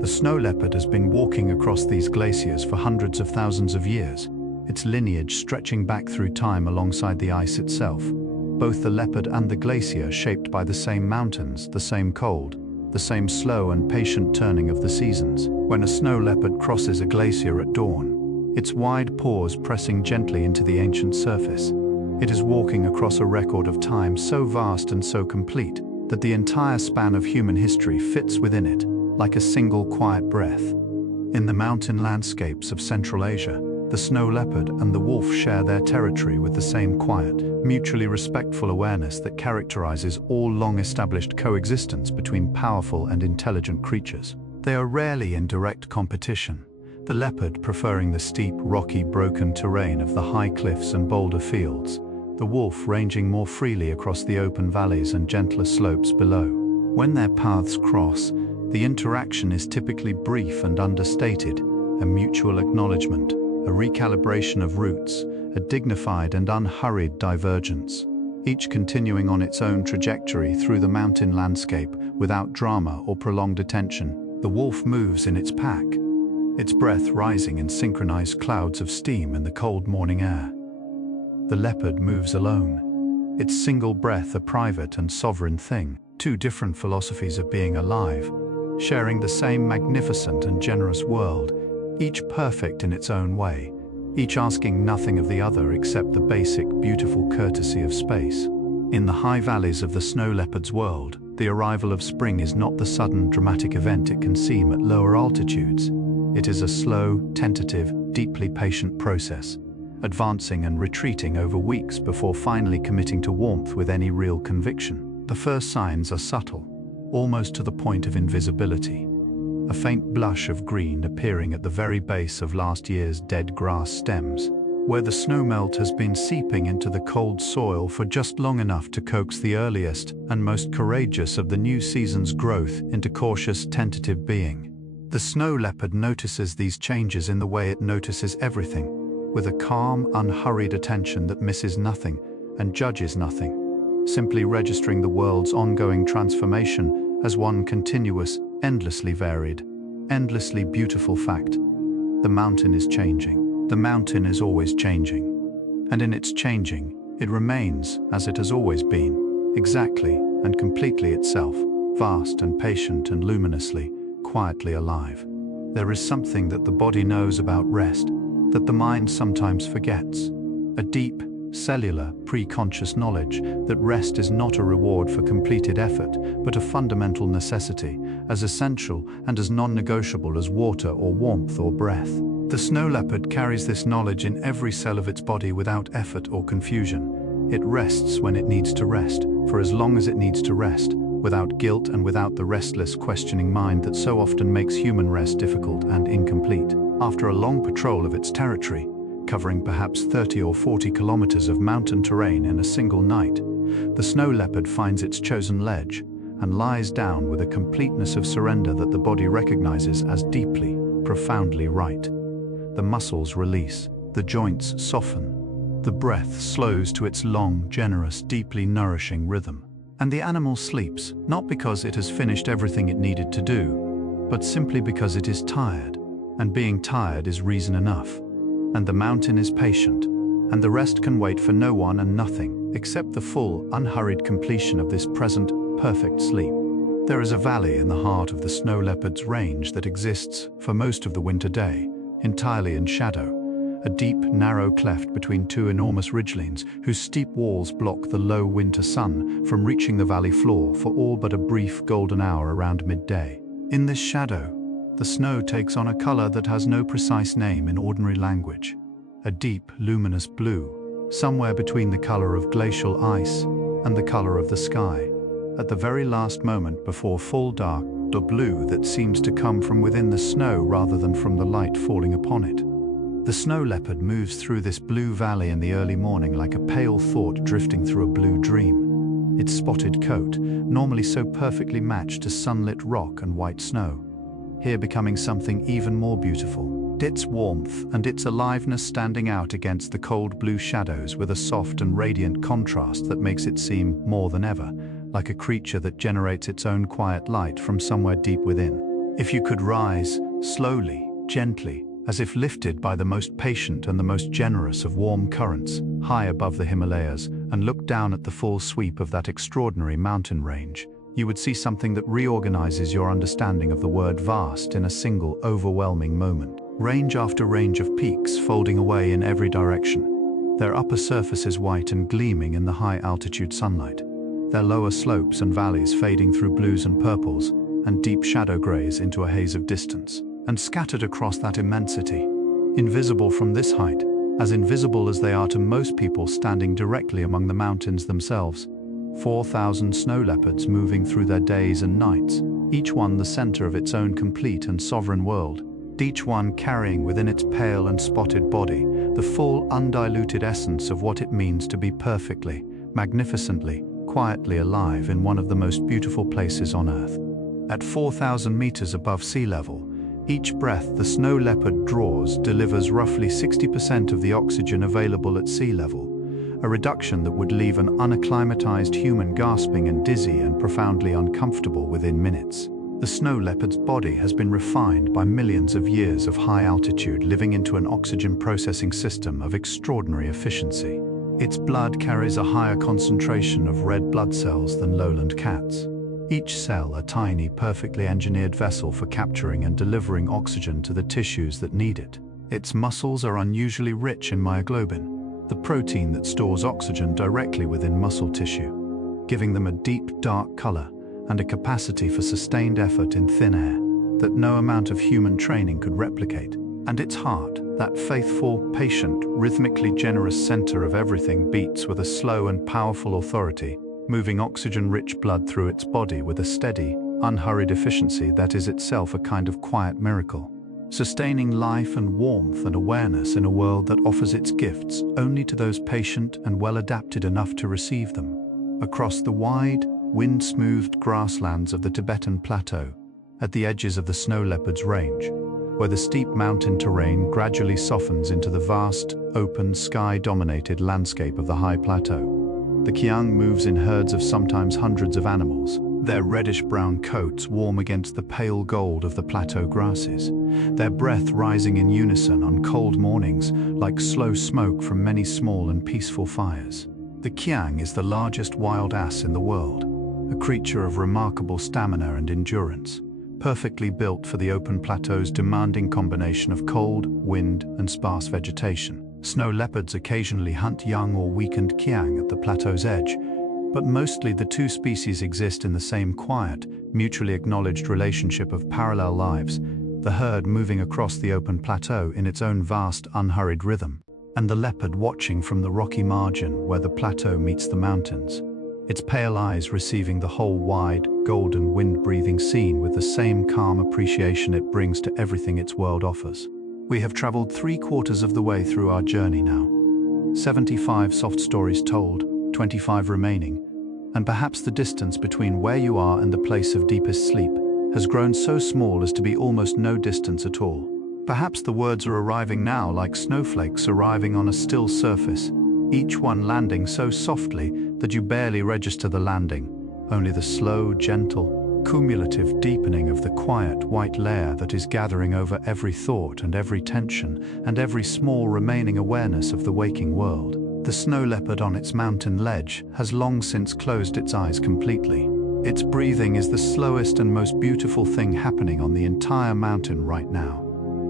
The snow leopard has been walking across these glaciers for hundreds of thousands of years, its lineage stretching back through time alongside the ice itself. Both the leopard and the glacier shaped by the same mountains, the same cold, the same slow and patient turning of the seasons. When a snow leopard crosses a glacier at dawn, its wide paws pressing gently into the ancient surface, it is walking across a record of time so vast and so complete that the entire span of human history fits within it, like a single quiet breath. In the mountain landscapes of Central Asia, the snow leopard and the wolf share their territory with the same quiet, mutually respectful awareness that characterizes all long-established coexistence between powerful and intelligent creatures. They are rarely in direct competition, the leopard preferring the steep, rocky, broken terrain of the high cliffs and boulder fields, the wolf ranging more freely across the open valleys and gentler slopes below. When their paths cross, the interaction is typically brief and understated, a mutual acknowledgement, a recalibration of routes, a dignified and unhurried divergence. each continuing on its own trajectory through the mountain landscape without drama or prolonged attention. The wolf moves in its pack, its breath rising in synchronized clouds of steam in the cold morning air. The leopard moves alone, its single breath a private and sovereign thing, two different philosophies of being alive, sharing the same magnificent and generous world, each perfect in its own way, each asking nothing of the other except the basic, beautiful courtesy of space. In the high valleys of the snow leopard's world, the arrival of spring is not the sudden, dramatic event it can seem at lower altitudes. It is a slow, tentative, deeply patient process, advancing and retreating over weeks before finally committing to warmth with any real conviction. The first signs are subtle, almost to the point of invisibility. A faint blush of green appearing at the very base of last year's dead grass stems, where the snowmelt has been seeping into the cold soil for just long enough to coax the earliest and most courageous of the new season's growth into cautious, tentative being. The snow leopard notices these changes in the way it notices everything, with a calm, unhurried attention that misses nothing and judges nothing, simply registering the world's ongoing transformation as one continuous, endlessly varied, endlessly beautiful fact. The mountain is changing. The mountain is always changing. And in its changing, it remains as it has always been, exactly and completely itself, vast and patient and luminously, quietly alive. There is something that the body knows about rest, that the mind sometimes forgets. A deep, cellular, pre-conscious knowledge that rest is not a reward for completed effort, but a fundamental necessity, as essential and as non-negotiable as water or warmth or breath. The snow leopard carries this knowledge in every cell of its body without effort or confusion. It rests when it needs to rest, for as long as it needs to rest, without guilt and without the restless, questioning mind that so often makes human rest difficult and incomplete. After a long patrol of its territory, covering perhaps 30 or 40 kilometers of mountain terrain in a single night, the snow leopard finds its chosen ledge and lies down with a completeness of surrender that the body recognizes as deeply, profoundly right. The muscles release, the joints soften, the breath slows to its long, generous, deeply nourishing rhythm. And the animal sleeps, not because it has finished everything it needed to do, but simply because it is tired, and being tired is reason enough. And the mountain is patient, and the rest can wait for no one and nothing, except the full, unhurried completion of this present, perfect sleep. There is a valley in the heart of the snow leopard's range that exists, for most of the winter day, entirely in shadow, a deep, narrow cleft between two enormous ridgelines whose steep walls block the low winter sun from reaching the valley floor for all but a brief golden hour around midday. In this shadow, the snow takes on a color that has no precise name in ordinary language, a deep, luminous blue, somewhere between the color of glacial ice and the color of the sky. At the very last moment before full dark, the blue that seems to come from within the snow rather than from the light falling upon it. The snow leopard moves through this blue valley in the early morning like a pale thought drifting through a blue dream. Its spotted coat, normally so perfectly matched to sunlit rock and white snow, here becoming something even more beautiful. Its warmth and its aliveness standing out against the cold blue shadows with a soft and radiant contrast that makes it seem, more than ever, like a creature that generates its own quiet light from somewhere deep within. If you could rise, slowly, gently, as if lifted by the most patient and the most generous of warm currents, high above the Himalayas, and look down at the full sweep of that extraordinary mountain range, you would see something that reorganizes your understanding of the word vast in a single, overwhelming moment. Range after range of peaks folding away in every direction, their upper surfaces white and gleaming in the high-altitude sunlight, their lower slopes and valleys fading through blues and purples, and deep shadow grays into a haze of distance. And scattered across that immensity, invisible from this height, as invisible as they are to most people standing directly among the mountains themselves. 4,000 snow leopards moving through their days and nights, each one the center of its own complete and sovereign world, each one carrying within its pale and spotted body the full, undiluted essence of what it means to be perfectly, magnificently, quietly alive in one of the most beautiful places on Earth. At 4,000 meters above sea level, each breath the snow leopard draws delivers roughly 60% of the oxygen available at sea level, a reduction that would leave an unacclimatized human gasping and dizzy and profoundly uncomfortable within minutes. The snow leopard's body has been refined by millions of years of high altitude living into an oxygen processing system of extraordinary efficiency. Its blood carries a higher concentration of red blood cells than lowland cats. Each cell a tiny, perfectly engineered vessel for capturing and delivering oxygen to the tissues that need it. Its muscles are unusually rich in myoglobin, the protein that stores oxygen directly within muscle tissue, giving them a deep, dark color and a capacity for sustained effort in thin air that no amount of human training could replicate. And its heart, that faithful, patient, rhythmically generous center of everything, beats with a slow and powerful authority, moving oxygen-rich blood through its body with a steady, unhurried efficiency that is itself a kind of quiet miracle, sustaining life and warmth and awareness in a world that offers its gifts only to those patient and well-adapted enough to receive them. Across the wide, wind-smoothed grasslands of the Tibetan Plateau, at the edges of the snow leopard's range, where the steep mountain terrain gradually softens into the vast, open, sky-dominated landscape of the high plateau, the Kiang moves in herds of sometimes hundreds of animals, their reddish-brown coats warm against the pale gold of the plateau grasses, their breath rising in unison on cold mornings like slow smoke from many small and peaceful fires. The Kiang is the largest wild ass in the world, a creature of remarkable stamina and endurance, perfectly built for the open plateau's demanding combination of cold, wind, and sparse vegetation. Snow leopards occasionally hunt young or weakened Kiang at the plateau's edge, but mostly the two species exist in the same quiet, mutually acknowledged relationship of parallel lives, the herd moving across the open plateau in its own vast, unhurried rhythm, and the leopard watching from the rocky margin where the plateau meets the mountains, its pale eyes receiving the whole wide, golden, wind-breathing scene with the same calm appreciation it brings to everything its world offers. We have traveled 3/4 of the way through our journey now. 75 soft stories told, 25 remaining, and perhaps the distance between where you are and the place of deepest sleep has grown so small as to be almost no distance at all. Perhaps the words are arriving now like snowflakes arriving on a still surface, each one landing so softly that you barely register the landing, only the slow, gentle, cumulative deepening of the quiet white layer that is gathering over every thought and every tension and every small remaining awareness of the waking world. The snow leopard on its mountain ledge has long since closed its eyes completely. Its breathing is the slowest and most beautiful thing happening on the entire mountain right now.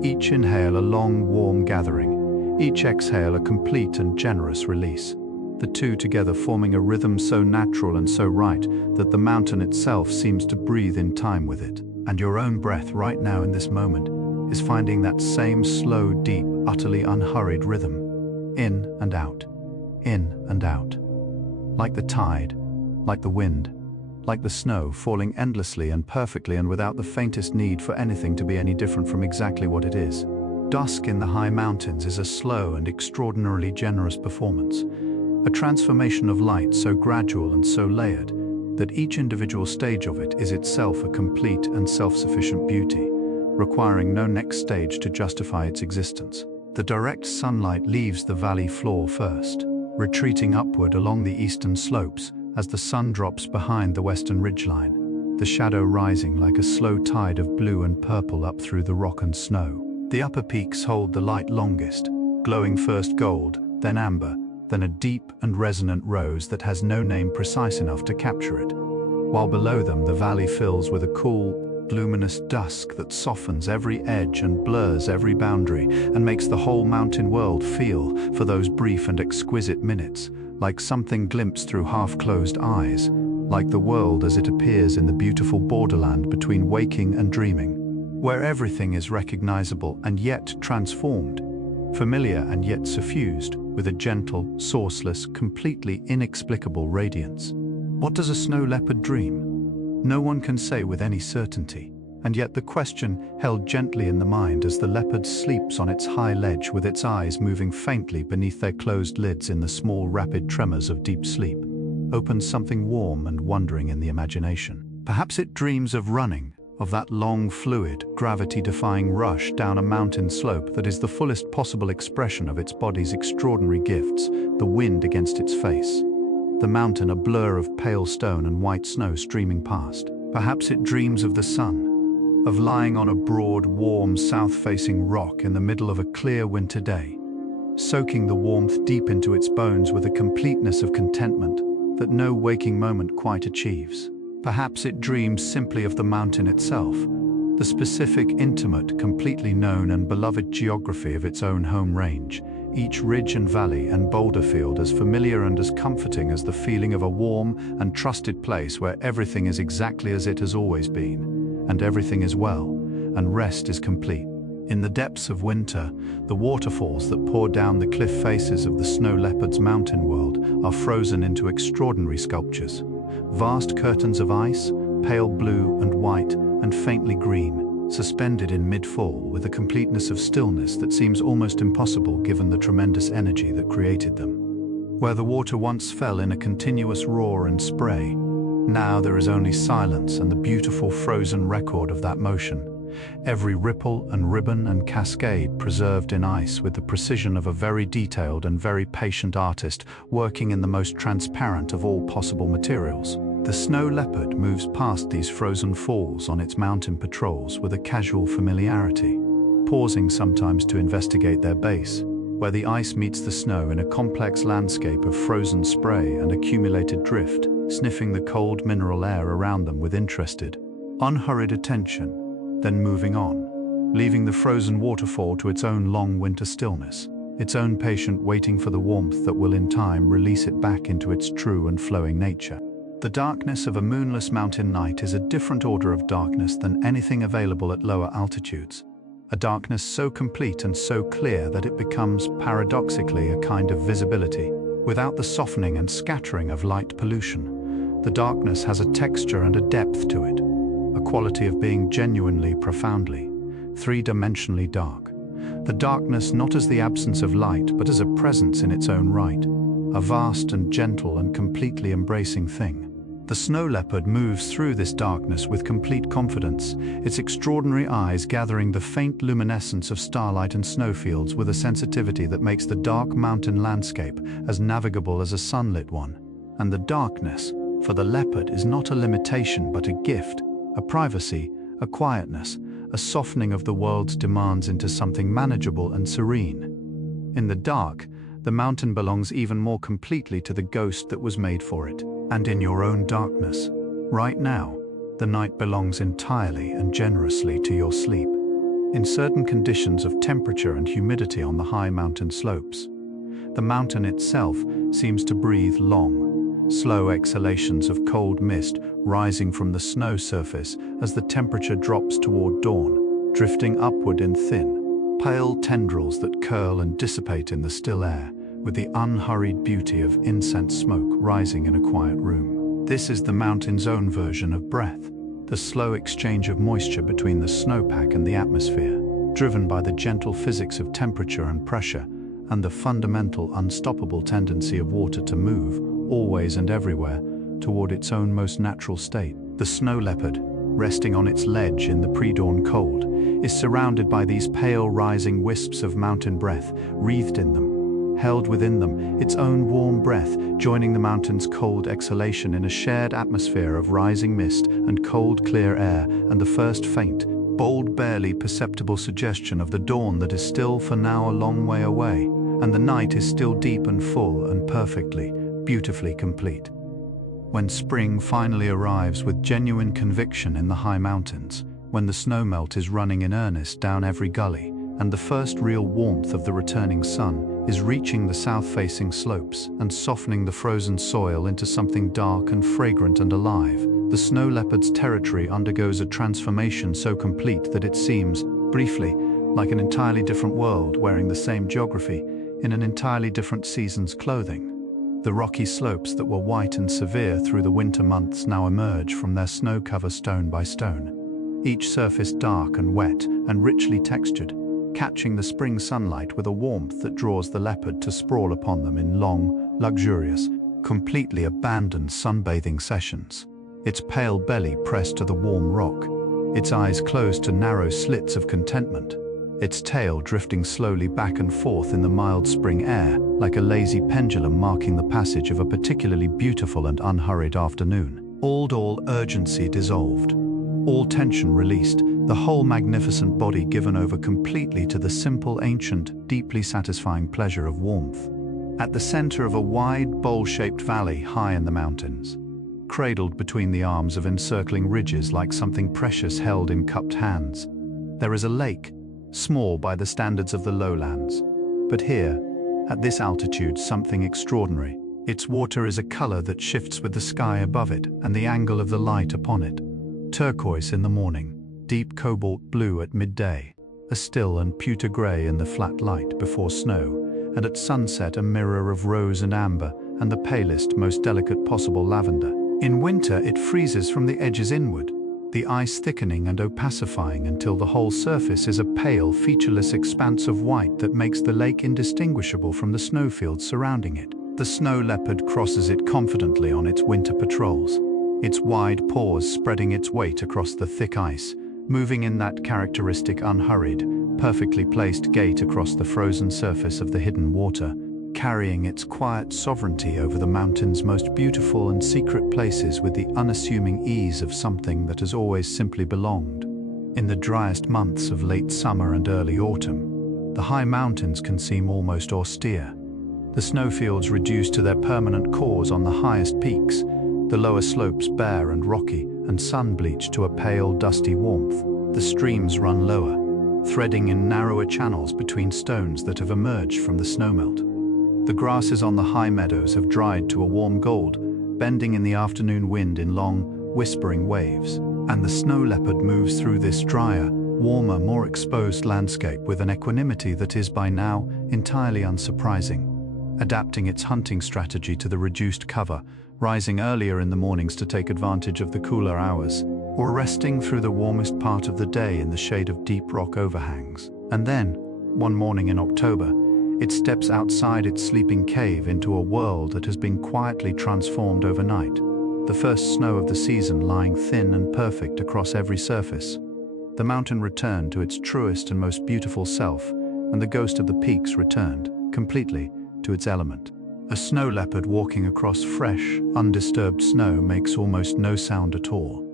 Each inhale a long, warm gathering, each exhale a complete and generous release. The two together forming a rhythm so natural and so right that the mountain itself seems to breathe in time with it. And your own breath right now in this moment is finding that same slow, deep, utterly unhurried rhythm. In and out. In and out. Like the tide, like the wind, like the snow falling endlessly and perfectly and without the faintest need for anything to be any different from exactly what it is. Dusk in the high mountains is a slow and extraordinarily generous performance, a transformation of light so gradual and so layered that each individual stage of it is itself a complete and self-sufficient beauty, requiring no next stage to justify its existence. The direct sunlight leaves the valley floor first, retreating upward along the eastern slopes as the sun drops behind the western ridgeline, the shadow rising like a slow tide of blue and purple up through the rock and snow. The upper peaks hold the light longest, glowing first gold, then amber, then a deep and resonant rose that has no name precise enough to capture it, while below them the valley fills with a cool, luminous dusk that softens every edge and blurs every boundary and makes the whole mountain world feel, for those brief and exquisite minutes, like something glimpsed through half-closed eyes, like the world as it appears in the beautiful borderland between waking and dreaming, where everything is recognizable and yet transformed, familiar and yet suffused with a gentle, sourceless, completely inexplicable radiance. What does a snow leopard dream? No one can say with any certainty, and yet the question held gently in the mind as the leopard sleeps on its high ledge with its eyes moving faintly beneath their closed lids in the small rapid tremors of deep sleep, opens something warm and wondering in the imagination. Perhaps it dreams of running, of that long, fluid, gravity-defying rush down a mountain slope that is the fullest possible expression of its body's extraordinary gifts, the wind against its face. The mountain a blur of pale stone and white snow streaming past. Perhaps it dreams of the sun, of lying on a broad, warm, south-facing rock in the middle of a clear winter day, soaking the warmth deep into its bones with a completeness of contentment that no waking moment quite achieves. Perhaps it dreams simply of the mountain itself, the specific, intimate, completely known and beloved geography of its own home range, each ridge and valley and boulder field as familiar and as comforting as the feeling of a warm and trusted place where everything is exactly as it has always been, and everything is well, and rest is complete. In the depths of winter, the waterfalls that pour down the cliff faces of the snow leopard's mountain world are frozen into extraordinary sculptures. Vast curtains of ice, pale blue and white and faintly green, suspended in mid-fall with a completeness of stillness that seems almost impossible given the tremendous energy that created them. Where the water once fell in a continuous roar and spray, now there is only silence and the beautiful frozen record of that motion. Every ripple and ribbon and cascade preserved in ice with the precision of a very detailed and very patient artist working in the most transparent of all possible materials. The snow leopard moves past these frozen falls on its mountain patrols with a casual familiarity, pausing sometimes to investigate their base, where the ice meets the snow in a complex landscape of frozen spray and accumulated drift, sniffing the cold mineral air around them with interested, unhurried attention, then moving on, leaving the frozen waterfall to its own long winter stillness, its own patient waiting for the warmth that will in time release it back into its true and flowing nature. The darkness of a moonless mountain night is a different order of darkness than anything available at lower altitudes. A darkness so complete and so clear that it becomes, paradoxically, a kind of visibility, without the softening and scattering of light pollution. The darkness has a texture and a depth to it, a quality of being genuinely, profoundly, three-dimensionally dark. The darkness not as the absence of light, but as a presence in its own right, a vast and gentle and completely embracing thing. The snow leopard moves through this darkness with complete confidence, its extraordinary eyes gathering the faint luminescence of starlight and snowfields with a sensitivity that makes the dark mountain landscape as navigable as a sunlit one. And the darkness, for the leopard, is not a limitation but a gift, a privacy, a quietness, a softening of the world's demands into something manageable and serene. In the dark, the mountain belongs even more completely to the ghost that was made for it. And in your own darkness, right now, the night belongs entirely and generously to your sleep. In certain conditions of temperature and humidity on the high mountain slopes, the mountain itself seems to breathe long, slow exhalations of cold mist rising from the snow surface as the temperature drops toward dawn, drifting upward in thin, pale tendrils that curl and dissipate in the still air, with the unhurried beauty of incense smoke rising in a quiet room. This is the mountain's own version of breath, the slow exchange of moisture between the snowpack and the atmosphere, driven by the gentle physics of temperature and pressure, and the fundamental, unstoppable tendency of water to move, always and everywhere, toward its own most natural state. The snow leopard, resting on its ledge in the pre-dawn cold, is surrounded by these pale rising wisps of mountain breath, wreathed in them, held within them, its own warm breath, joining the mountain's cold exhalation in a shared atmosphere of rising mist and cold, clear air, and the first faint, bold, barely perceptible suggestion of the dawn that is still for now a long way away, and the night is still deep and full and perfectly, beautifully complete. When spring finally arrives with genuine conviction in the high mountains, when the snowmelt is running in earnest down every gully, and the first real warmth of the returning sun is reaching the south-facing slopes and softening the frozen soil into something dark and fragrant and alive, the snow leopard's territory undergoes a transformation so complete that it seems, briefly, like an entirely different world wearing the same geography in an entirely different season's clothing. The rocky slopes that were white and severe through the winter months now emerge from their snow cover stone by stone, each surface dark and wet and richly textured, catching the spring sunlight with a warmth that draws the leopard to sprawl upon them in long, luxurious, completely abandoned sunbathing sessions, its pale belly pressed to the warm rock, its eyes closed to narrow slits of contentment, its tail drifting slowly back and forth in the mild spring air, like a lazy pendulum marking the passage of a particularly beautiful and unhurried afternoon. All urgency dissolved, all tension released, the whole magnificent body given over completely to the simple, ancient, deeply satisfying pleasure of warmth. At the center of a wide, bowl-shaped valley high in the mountains, cradled between the arms of encircling ridges like something precious held in cupped hands, there is a lake, small by the standards of the lowlands. But here, at this altitude, something extraordinary. Its water is a color that shifts with the sky above it and the angle of the light upon it. Turquoise in the morning, deep cobalt blue at midday, a still and pewter gray in the flat light before snow, and at sunset a mirror of rose and amber and the palest, most delicate possible lavender. In winter it freezes from the edges inward, the ice thickening and opacifying until the whole surface is a pale, featureless expanse of white that makes the lake indistinguishable from the snowfields surrounding it. The snow leopard crosses it confidently on its winter patrols, its wide paws spreading its weight across the thick ice, moving in that characteristic unhurried, perfectly placed gait across the frozen surface of the hidden water, carrying its quiet sovereignty over the mountain's most beautiful and secret places with the unassuming ease of something that has always simply belonged. In the driest months of late summer and early autumn, the high mountains can seem almost austere. The snowfields reduced to their permanent cores on the highest peaks, the lower slopes bare and rocky and sun-bleached to a pale, dusty warmth. The streams run lower, threading in narrower channels between stones that have emerged from the snowmelt. The grasses on the high meadows have dried to a warm gold, bending in the afternoon wind in long, whispering waves, and the snow leopard moves through this drier, warmer, more exposed landscape with an equanimity that is by now entirely unsurprising, adapting its hunting strategy to the reduced cover, rising earlier in the mornings to take advantage of the cooler hours, or resting through the warmest part of the day in the shade of deep rock overhangs. And then, one morning in October, it steps outside its sleeping cave into a world that has been quietly transformed overnight, the first snow of the season lying thin and perfect across every surface. The mountain returned to its truest and most beautiful self, and the ghost of the peaks returned, completely, to its element. A snow leopard walking across fresh, undisturbed snow makes almost no sound at all.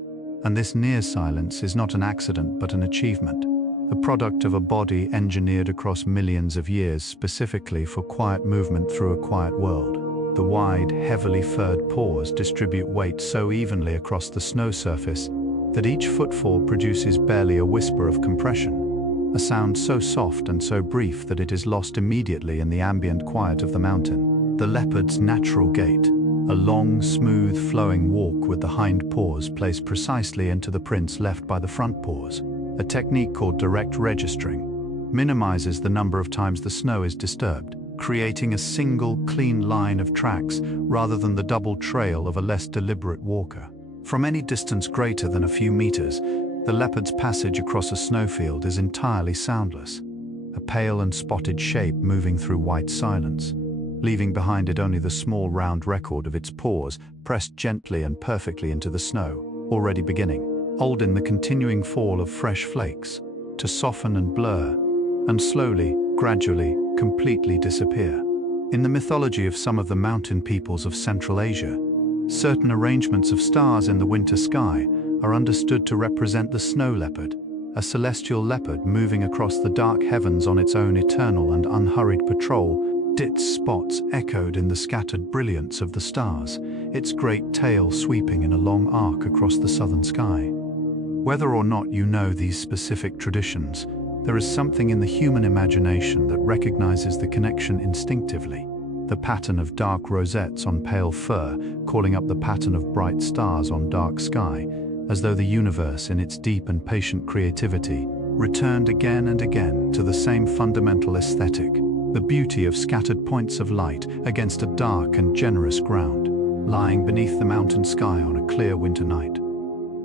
And this near silence is not an accident but an achievement, the product of a body engineered across millions of years specifically for quiet movement through a quiet world. The wide, heavily furred paws distribute weight so evenly across the snow surface that each footfall produces barely a whisper of compression, a sound so soft and so brief that it is lost immediately in the ambient quiet of the mountain. The leopard's natural gait, a long, smooth, flowing walk with the hind paws placed precisely into the prints left by the front paws, a technique called direct registering, minimizes the number of times the snow is disturbed, creating a single, clean line of tracks rather than the double trail of a less deliberate walker. From any distance greater than a few meters, the leopard's passage across a snowfield is entirely soundless, a pale and spotted shape moving through white silence, leaving behind it only the small round record of its paws pressed gently and perfectly into the snow, already beginning, old in the continuing fall of fresh flakes, to soften and blur, and slowly, gradually, completely disappear. In the mythology of some of the mountain peoples of Central Asia, certain arrangements of stars in the winter sky are understood to represent the snow leopard, a celestial leopard moving across the dark heavens on its own eternal and unhurried patrol. Its spots echoed in the scattered brilliance of the stars, its great tail sweeping in a long arc across the southern sky. Whether or not you know these specific traditions, there is something in the human imagination that recognizes the connection instinctively. The pattern of dark rosettes on pale fur calling up the pattern of bright stars on dark sky, as though the universe in its deep and patient creativity returned again and again to the same fundamental aesthetic, the beauty of scattered points of light against a dark and generous ground, lying beneath the mountain sky on a clear winter night.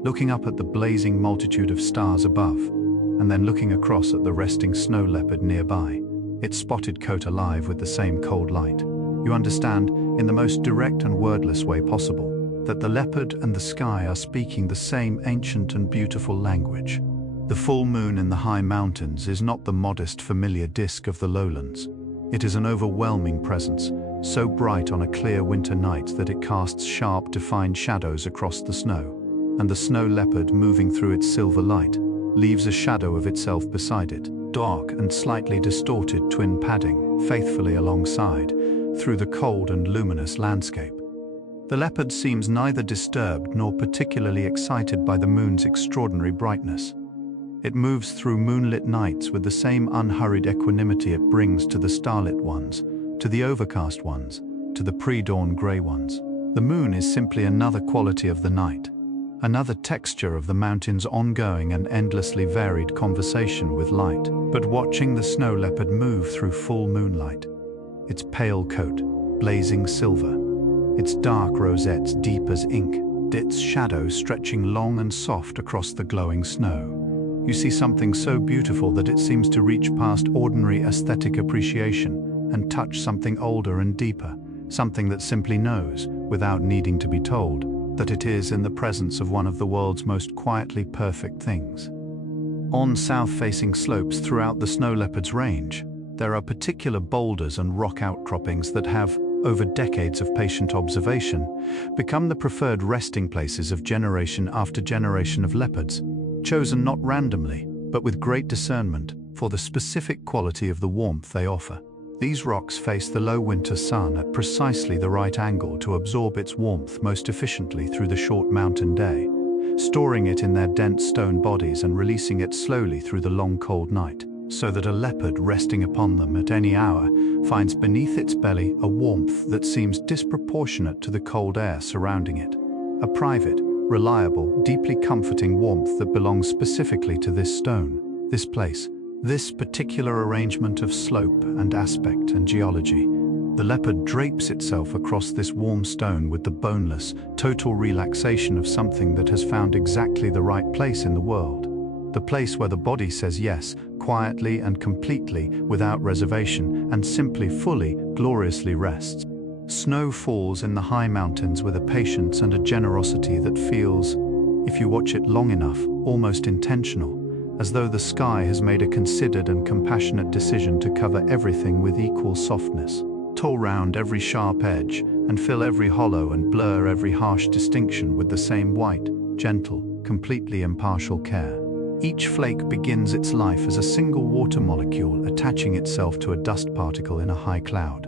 Looking up at the blazing multitude of stars above, and then looking across at the resting snow leopard nearby, its spotted coat alive with the same cold light, you understand, in the most direct and wordless way possible, that the leopard and the sky are speaking the same ancient and beautiful language. The full moon in the high mountains is not the modest, familiar disk of the lowlands. It is an overwhelming presence, so bright on a clear winter night that it casts sharp, defined shadows across the snow, and the snow leopard, moving through its silver light, leaves a shadow of itself beside it, dark and slightly distorted, twin padding faithfully alongside through the cold and luminous landscape. The leopard seems neither disturbed nor particularly excited by the moon's extraordinary brightness. It moves through moonlit nights with the same unhurried equanimity it brings to the starlit ones, to the overcast ones, to the pre-dawn grey ones. The moon is simply another quality of the night, another texture of the mountain's ongoing and endlessly varied conversation with light. But watching the snow leopard move through full moonlight, its pale coat blazing silver, its dark rosettes deep as ink, its shadows stretching long and soft across the glowing snow, you see something so beautiful that it seems to reach past ordinary aesthetic appreciation and touch something older and deeper, something that simply knows, without needing to be told, that it is in the presence of one of the world's most quietly perfect things. On south-facing slopes throughout the snow leopard's range, there are particular boulders and rock outcroppings that have, over decades of patient observation, become the preferred resting places of generation after generation of leopards, chosen not randomly, but with great discernment for the specific quality of the warmth they offer. These rocks face the low winter sun at precisely the right angle to absorb its warmth most efficiently through the short mountain day, storing it in their dense stone bodies and releasing it slowly through the long cold night, so that a leopard resting upon them at any hour finds beneath its belly a warmth that seems disproportionate to the cold air surrounding it. A private, reliable, deeply comforting warmth that belongs specifically to this stone, this place, this particular arrangement of slope and aspect and geology. The leopard drapes itself across this warm stone with the boneless, total relaxation of something that has found exactly the right place in the world. The place where the body says yes, quietly and completely, without reservation, and simply, fully, gloriously rests. Snow falls in the high mountains with a patience and a generosity that feels, if you watch it long enough, almost intentional, as though the sky has made a considered and compassionate decision to cover everything with equal softness, toll round every sharp edge, and fill every hollow and blur every harsh distinction with the same white, gentle, completely impartial care. Each flake begins its life as a single water molecule attaching itself to a dust particle in a high cloud.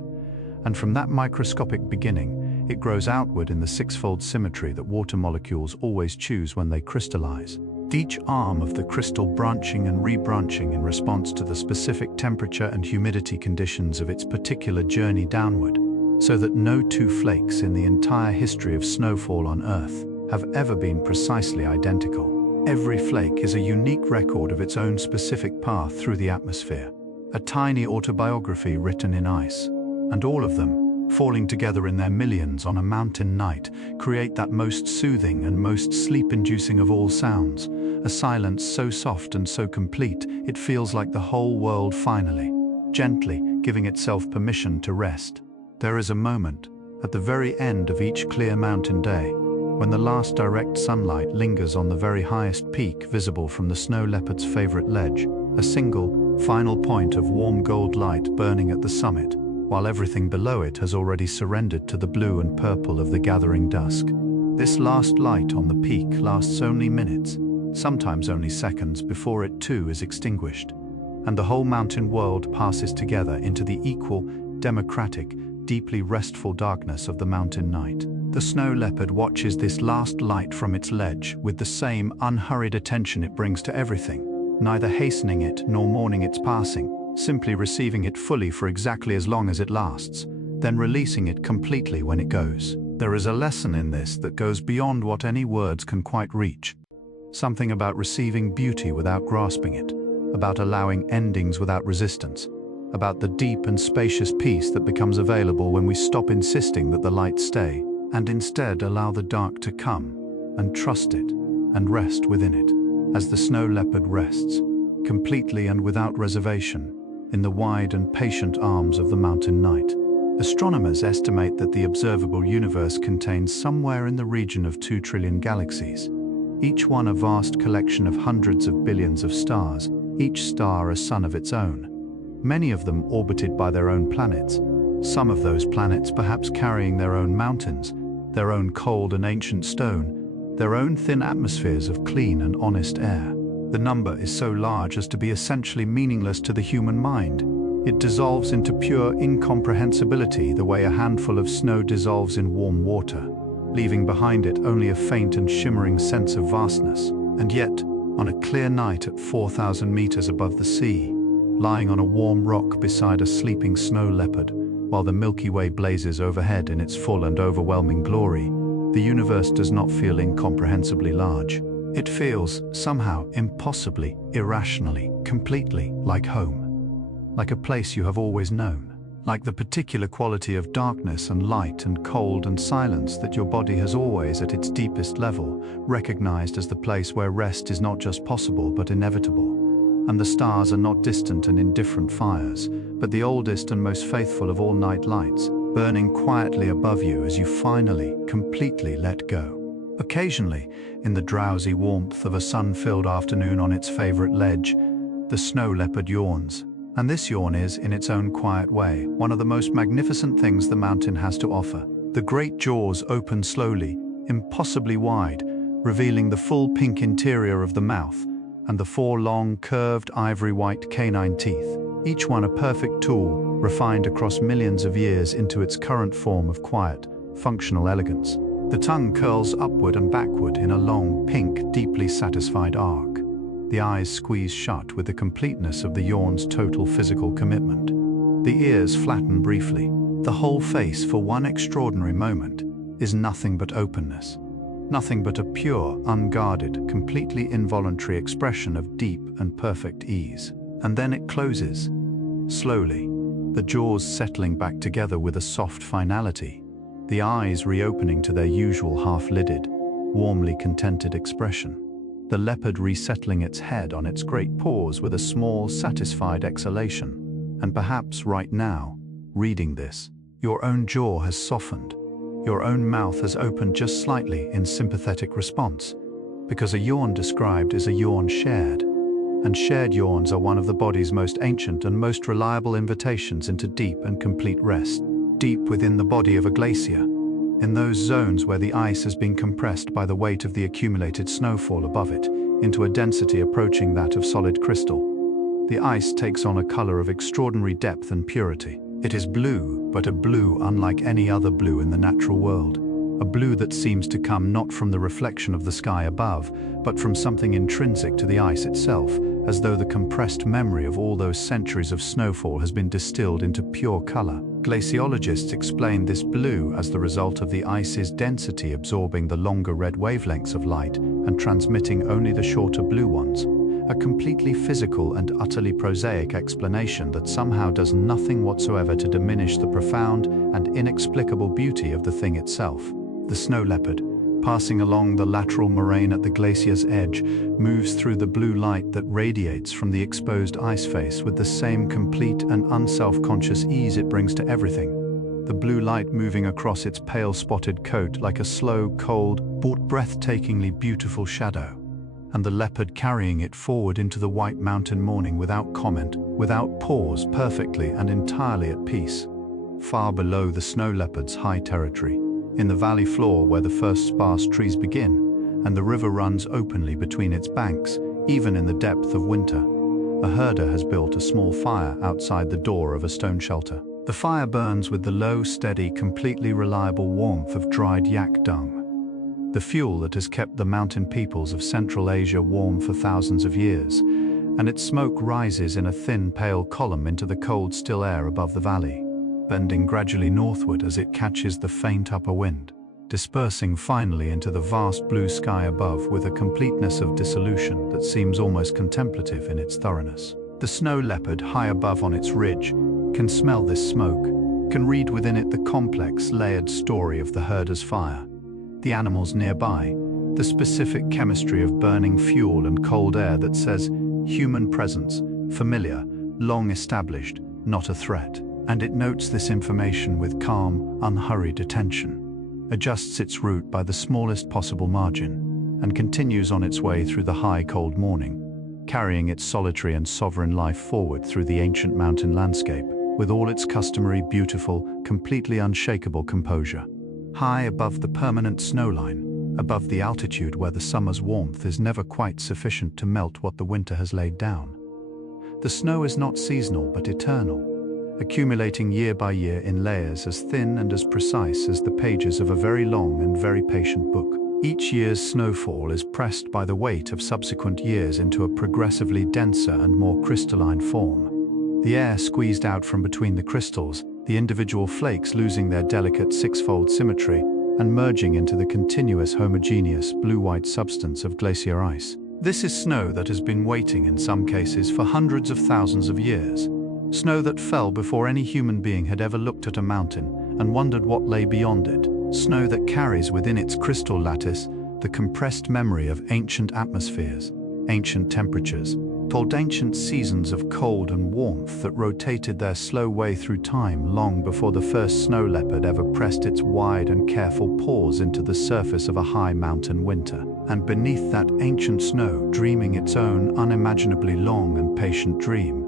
And from that microscopic beginning, it grows outward in the six-fold symmetry that water molecules always choose when they crystallize. Each arm of the crystal branching and rebranching in response to the specific temperature and humidity conditions of its particular journey downward, so that no two flakes in the entire history of snowfall on Earth have ever been precisely identical. Every flake is a unique record of its own specific path through the atmosphere, a tiny autobiography written in ice. And all of them, falling together in their millions on a mountain night, create that most soothing and most sleep-inducing of all sounds, a silence so soft and so complete it feels like the whole world finally, gently giving itself permission to rest. There is a moment, at the very end of each clear mountain day, when the last direct sunlight lingers on the very highest peak visible from the snow leopard's favorite ledge, a single, final point of warm gold light burning at the summit, while everything below it has already surrendered to the blue and purple of the gathering dusk. This last light on the peak lasts only minutes, sometimes only seconds, before it too is extinguished, and the whole mountain world passes together into the equal, democratic, deeply restful darkness of the mountain night. The snow leopard watches this last light from its ledge with the same unhurried attention it brings to everything, neither hastening it nor mourning its passing, simply receiving it fully for exactly as long as it lasts, then releasing it completely when it goes. There is a lesson in this that goes beyond what any words can quite reach. Something about receiving beauty without grasping it, about allowing endings without resistance, about the deep and spacious peace that becomes available when we stop insisting that the light stay, and instead allow the dark to come, and trust it, and rest within it, as the snow leopard rests, completely and without reservation, in the wide and patient arms of the mountain night. Astronomers estimate that the observable universe contains somewhere in the region of 2 trillion galaxies, each one a vast collection of hundreds of billions of stars, each star a sun of its own, many of them orbited by their own planets, some of those planets perhaps carrying their own mountains, their own cold and ancient stone, their own thin atmospheres of clean and honest air. The number is so large as to be essentially meaningless to the human mind. It dissolves into pure incomprehensibility the way a handful of snow dissolves in warm water, leaving behind it only a faint and shimmering sense of vastness. And yet, on a clear night at 4,000 meters above the sea, lying on a warm rock beside a sleeping snow leopard, while the Milky Way blazes overhead in its full and overwhelming glory, the universe does not feel incomprehensibly large. It feels, somehow, impossibly, irrationally, completely like home. Like a place you have always known. Like the particular quality of darkness and light and cold and silence that your body has always, at its deepest level, recognized as the place where rest is not just possible but inevitable. And the stars are not distant and indifferent fires, but the oldest and most faithful of all night lights, burning quietly above you as you finally, completely let go. Occasionally, in the drowsy warmth of a sun-filled afternoon on its favorite ledge, the snow leopard yawns. And this yawn is, in its own quiet way, one of the most magnificent things the mountain has to offer. The great jaws open slowly, impossibly wide, revealing the full pink interior of the mouth, and the 4 long, curved, ivory-white canine teeth, each one a perfect tool, refined across millions of years into its current form of quiet, functional elegance. The tongue curls upward and backward in a long, pink, deeply satisfied arc. The eyes squeeze shut with the completeness of the yawn's total physical commitment. The ears flatten briefly. The whole face, for one extraordinary moment, is nothing but openness. Nothing but a pure, unguarded, completely involuntary expression of deep and perfect ease. And then it closes, slowly, the jaws settling back together with a soft finality, the eyes reopening to their usual half-lidded, warmly contented expression. The leopard resettling its head on its great paws with a small, satisfied exhalation. And perhaps right now, reading this, your own jaw has softened. Your own mouth has opened just slightly in sympathetic response, because a yawn described is a yawn shared. And shared yawns are one of the body's most ancient and most reliable invitations into deep and complete rest. Deep within the body of a glacier, in those zones where the ice has been compressed by the weight of the accumulated snowfall above it, into a density approaching that of solid crystal. The ice takes on a color of extraordinary depth and purity. It is blue, but a blue unlike any other blue in the natural world. A blue that seems to come not from the reflection of the sky above, but from something intrinsic to the ice itself, as though the compressed memory of all those centuries of snowfall has been distilled into pure color. Glaciologists explain this blue as the result of the ice's density absorbing the longer red wavelengths of light and transmitting only the shorter blue ones. A completely physical and utterly prosaic explanation that somehow does nothing whatsoever to diminish the profound and inexplicable beauty of the thing itself. The snow leopard, passing along the lateral moraine at the glacier's edge, moves through the blue light that radiates from the exposed ice face with the same complete and unself-conscious ease it brings to everything. The blue light moving across its pale spotted coat like a slow, cold, but breathtakingly beautiful shadow, and the leopard carrying it forward into the white mountain morning without comment, without pause, perfectly and entirely at peace. Far below the snow leopard's high territory, in the valley floor where the first sparse trees begin, and the river runs openly between its banks, even in the depth of winter, a herder has built a small fire outside the door of a stone shelter. The fire burns with the low, steady, completely reliable warmth of dried yak dung, the fuel that has kept the mountain peoples of Central Asia warm for thousands of years, and its smoke rises in a thin, pale column into the cold, still air above the valley, bending gradually northward as it catches the faint upper wind, dispersing finally into the vast blue sky above with a completeness of dissolution that seems almost contemplative in its thoroughness. The snow leopard, high above on its ridge, can smell this smoke, can read within it the complex, layered story of the herder's fire, the animals nearby, the specific chemistry of burning fuel and cold air that says, human presence, familiar, long established, not a threat. and it notes this information with calm, unhurried attention, adjusts its route by the smallest possible margin, and continues on its way through the high, cold morning, carrying its solitary and sovereign life forward through the ancient mountain landscape, with all its customary, beautiful, completely unshakable composure. High above the permanent snowline, above the altitude where the summer's warmth is never quite sufficient to melt what the winter has laid down. The snow is not seasonal but eternal, accumulating year by year in layers as thin and as precise as the pages of a very long and very patient book. Each year's snowfall is pressed by the weight of subsequent years into a progressively denser and more crystalline form. The air squeezed out from between the crystals, the individual flakes losing their delicate six-fold symmetry and merging into the continuous homogeneous blue-white substance of glacier ice. This is snow that has been waiting in some cases for hundreds of thousands of years. Snow that fell before any human being had ever looked at a mountain and wondered what lay beyond it. Snow that carries within its crystal lattice the compressed memory of ancient atmospheres, ancient temperatures, told ancient seasons of cold and warmth that rotated their slow way through time long before the first snow leopard ever pressed its wide and careful paws into the surface of a high mountain winter. And beneath that ancient snow, dreaming its own unimaginably long and patient dream,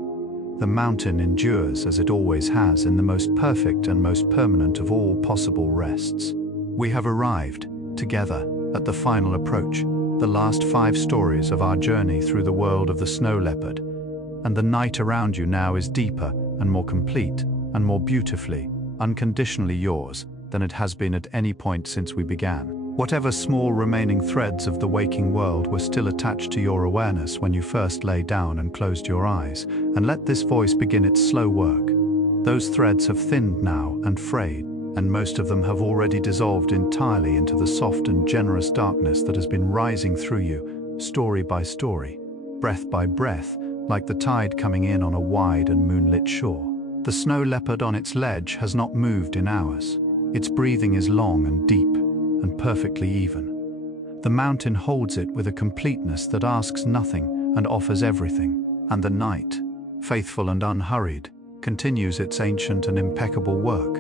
the mountain endures as it always has in the most perfect and most permanent of all possible rests. We have arrived, together, at the final approach, the last 5 stories of our journey through the world of the snow leopard, and the night around you now is deeper and more complete and more beautifully, unconditionally yours than it has been at any point since we began. Whatever small remaining threads of the waking world were still attached to your awareness when you first lay down and closed your eyes, and let this voice begin its slow work. Those threads have thinned now and frayed, and most of them have already dissolved entirely into the soft and generous darkness that has been rising through you, story by story, breath by breath, like the tide coming in on a wide and moonlit shore. The snow leopard on its ledge has not moved in hours. Its breathing is long and deep, and perfectly even. The mountain holds it with a completeness that asks nothing and offers everything, and the night, faithful and unhurried, continues its ancient and impeccable work,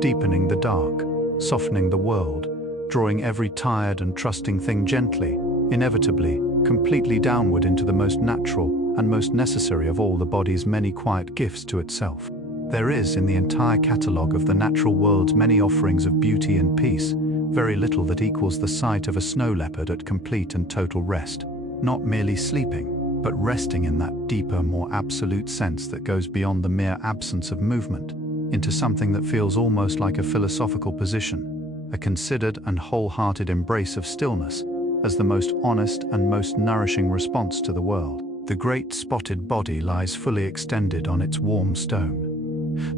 deepening the dark, softening the world, drawing every tired and trusting thing gently, inevitably, completely downward into the most natural and most necessary of all the body's many quiet gifts to itself. There is, in the entire catalogue of the natural world's many offerings of beauty and peace, very little that equals the sight of a snow leopard at complete and total rest, not merely sleeping, but resting in that deeper, more absolute sense that goes beyond the mere absence of movement, into something that feels almost like a philosophical position, a considered and wholehearted embrace of stillness as the most honest and most nourishing response to the world. The great spotted body lies fully extended on its warm stone.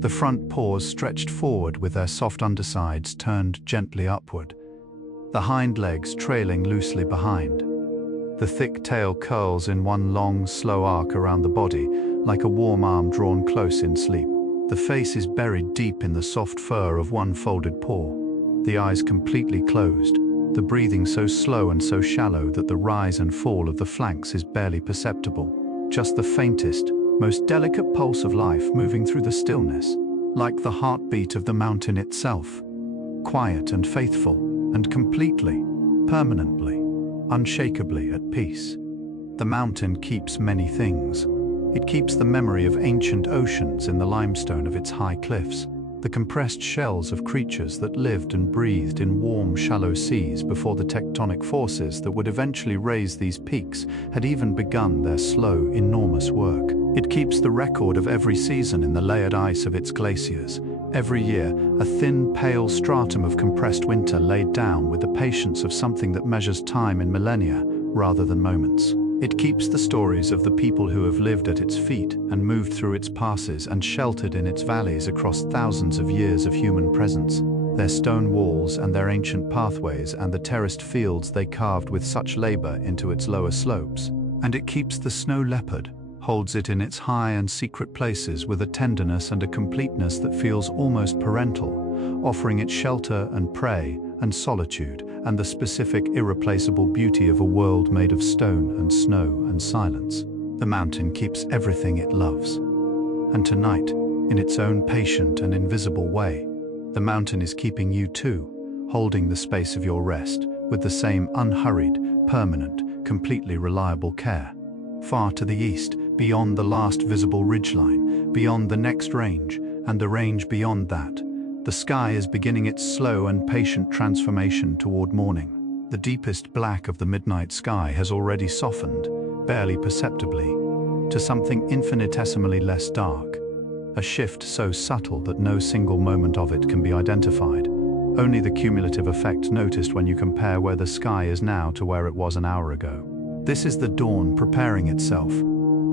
The front paws stretched forward with their soft undersides turned gently upward, the hind legs trailing loosely behind. The thick tail curls in one long, slow arc around the body, like a warm arm drawn close in sleep. The face is buried deep in the soft fur of one folded paw, the eyes completely closed, the breathing so slow and so shallow that the rise and fall of the flanks is barely perceptible, just the faintest, most delicate pulse of life moving through the stillness, like the heartbeat of the mountain itself, quiet and faithful, and completely, permanently, unshakably at peace. The mountain keeps many things. It keeps the memory of ancient oceans in the limestone of its high cliffs, the compressed shells of creatures that lived and breathed in warm, shallow seas before the tectonic forces that would eventually raise these peaks had even begun their slow, enormous work. It keeps the record of every season in the layered ice of its glaciers. Every year, a thin, pale stratum of compressed winter laid down with the patience of something that measures time in millennia rather than moments. It keeps the stories of the people who have lived at its feet and moved through its passes and sheltered in its valleys across thousands of years of human presence, their stone walls and their ancient pathways and the terraced fields they carved with such labor into its lower slopes. And it keeps the snow leopard, holds it in its high and secret places with a tenderness and a completeness that feels almost parental, offering it shelter and prey and solitude and the specific irreplaceable beauty of a world made of stone and snow and silence. The mountain keeps everything it loves. And tonight, in its own patient and invisible way. The mountain is keeping you too, holding the space of your rest with the same unhurried, permanent, completely reliable care. Far to the east, beyond the last visible ridgeline, beyond the next range, and the range beyond that, the sky is beginning its slow and patient transformation toward morning. The deepest black of the midnight sky has already softened, barely perceptibly, to something infinitesimally less dark, a shift so subtle that no single moment of it can be identified, only the cumulative effect noticed when you compare where the sky is now to where it was an hour ago. This is the dawn preparing itself,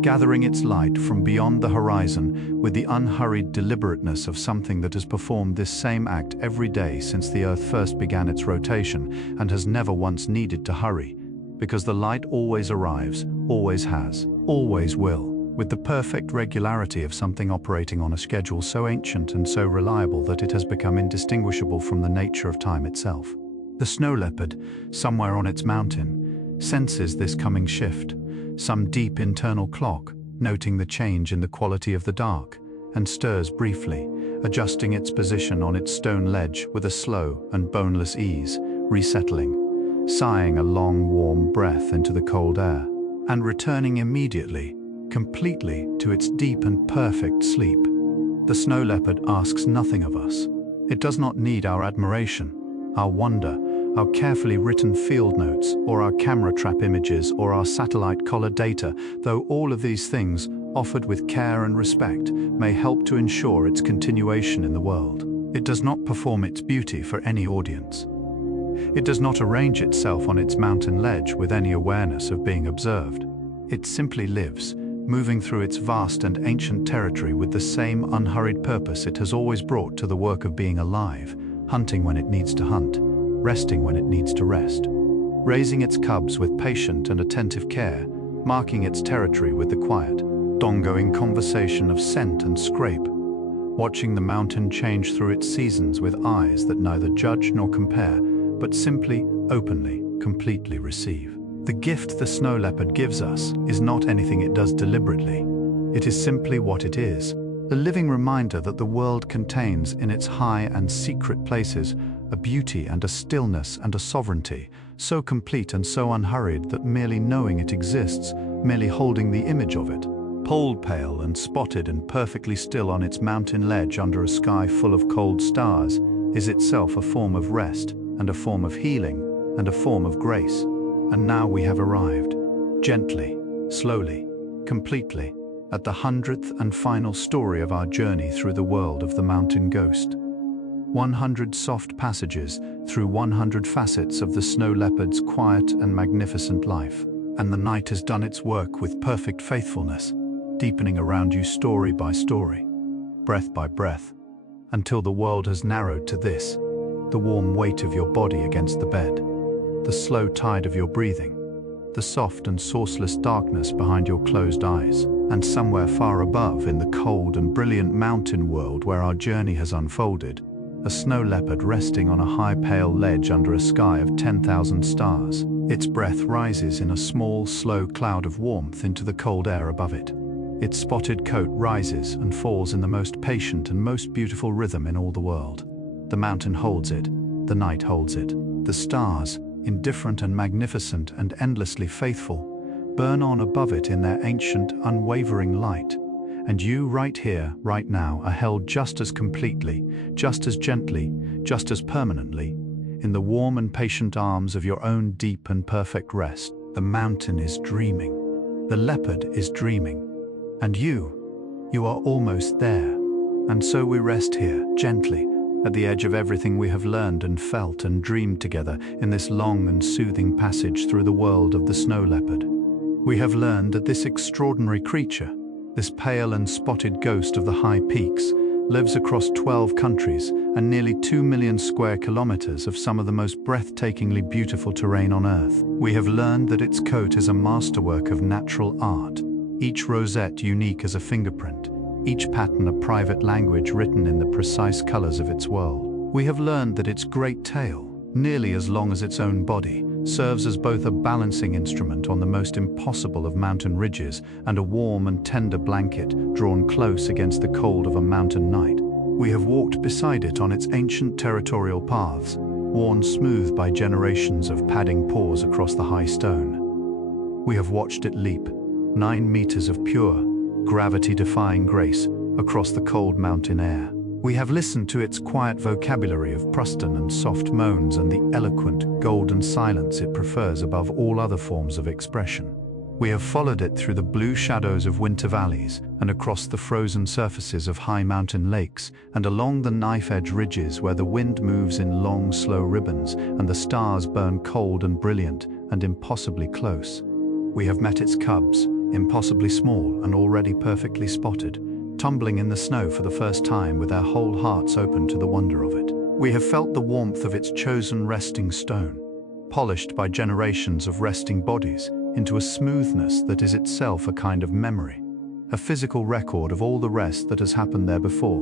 gathering its light from beyond the horizon with the unhurried deliberateness of something that has performed this same act every day since the Earth first began its rotation and has never once needed to hurry, because the light always arrives, always has, always will, with the perfect regularity of something operating on a schedule so ancient and so reliable that it has become indistinguishable from the nature of time itself. The snow leopard, somewhere on its mountain, senses this coming shift, some deep internal clock, noting the change in the quality of the dark, and stirs briefly, adjusting its position on its stone ledge with a slow and boneless ease, resettling, sighing a long, warm breath into the cold air, and returning immediately, completely to its deep and perfect sleep. The snow leopard asks nothing of us. It does not need our admiration, our wonder, our carefully written field notes, or our camera trap images, or our satellite collar data, though all of these things, offered with care and respect, may help to ensure its continuation in the world. It does not perform its beauty for any audience. It does not arrange itself on its mountain ledge with any awareness of being observed. It simply lives, moving through its vast and ancient territory with the same unhurried purpose it has always brought to the work of being alive, hunting when it needs to hunt, resting when it needs to rest, raising its cubs with patient and attentive care, marking its territory with the quiet, ongoing conversation of scent and scrape, watching the mountain change through its seasons with eyes that neither judge nor compare, but simply, openly, completely receive. The gift the snow leopard gives us is not anything it does deliberately. It is simply what it is, a living reminder that the world contains in its high and secret places a beauty and a stillness and a sovereignty, so complete and so unhurried that merely knowing it exists, merely holding the image of it, pole pale and spotted and perfectly still on its mountain ledge under a sky full of cold stars, is itself a form of rest and a form of healing and a form of grace. And now we have arrived, gently, slowly, completely, at the 100th and final story of our journey through the world of the mountain ghost. 100 soft passages through 100 facets of the snow leopard's quiet and magnificent life. And the night has done its work with perfect faithfulness, deepening around you story by story, breath by breath, until the world has narrowed to this, the warm weight of your body against the bed, the slow tide of your breathing, the soft and sourceless darkness behind your closed eyes, and somewhere far above in the cold and brilliant mountain world where our journey has unfolded, a snow leopard resting on a high pale ledge under a sky of 10,000 stars. Its breath rises in a small, slow cloud of warmth into the cold air above it. Its spotted coat rises and falls in the most patient and most beautiful rhythm in all the world. The mountain holds it, the night holds it. The stars, indifferent and magnificent and endlessly faithful, burn on above it in their ancient, unwavering light. And you, right here, right now, are held just as completely, just as gently, just as permanently, in the warm and patient arms of your own deep and perfect rest. The mountain is dreaming. The leopard is dreaming. And you are almost there. And so we rest here, gently, at the edge of everything we have learned and felt and dreamed together in this long and soothing passage through the world of the snow leopard. We have learned that this extraordinary creature, this pale and spotted ghost of the high peaks, lives across 12 countries and nearly 2 million square kilometers of some of the most breathtakingly beautiful terrain on Earth. We have learned that its coat is a masterwork of natural art, each rosette unique as a fingerprint, each pattern a private language written in the precise colors of its world. We have learned that its great tail, nearly as long as its own body, serves as both a balancing instrument on the most impossible of mountain ridges and a warm and tender blanket drawn close against the cold of a mountain night. We have walked beside it on its ancient territorial paths, worn smooth by generations of padding paws across the high stone. We have watched it leap, 9 meters of pure, gravity-defying grace across the cold mountain air. We have listened to its quiet vocabulary of Pruston and soft moans and the eloquent, golden silence it prefers above all other forms of expression. We have followed it through the blue shadows of winter valleys and across the frozen surfaces of high mountain lakes and along the knife-edge ridges where the wind moves in long, slow ribbons and the stars burn cold and brilliant and impossibly close. We have met its cubs, impossibly small and already perfectly spotted, tumbling in the snow for the first time with our whole hearts open to the wonder of it. We have felt the warmth of its chosen resting stone, polished by generations of resting bodies into a smoothness that is itself a kind of memory, a physical record of all the rest that has happened there before.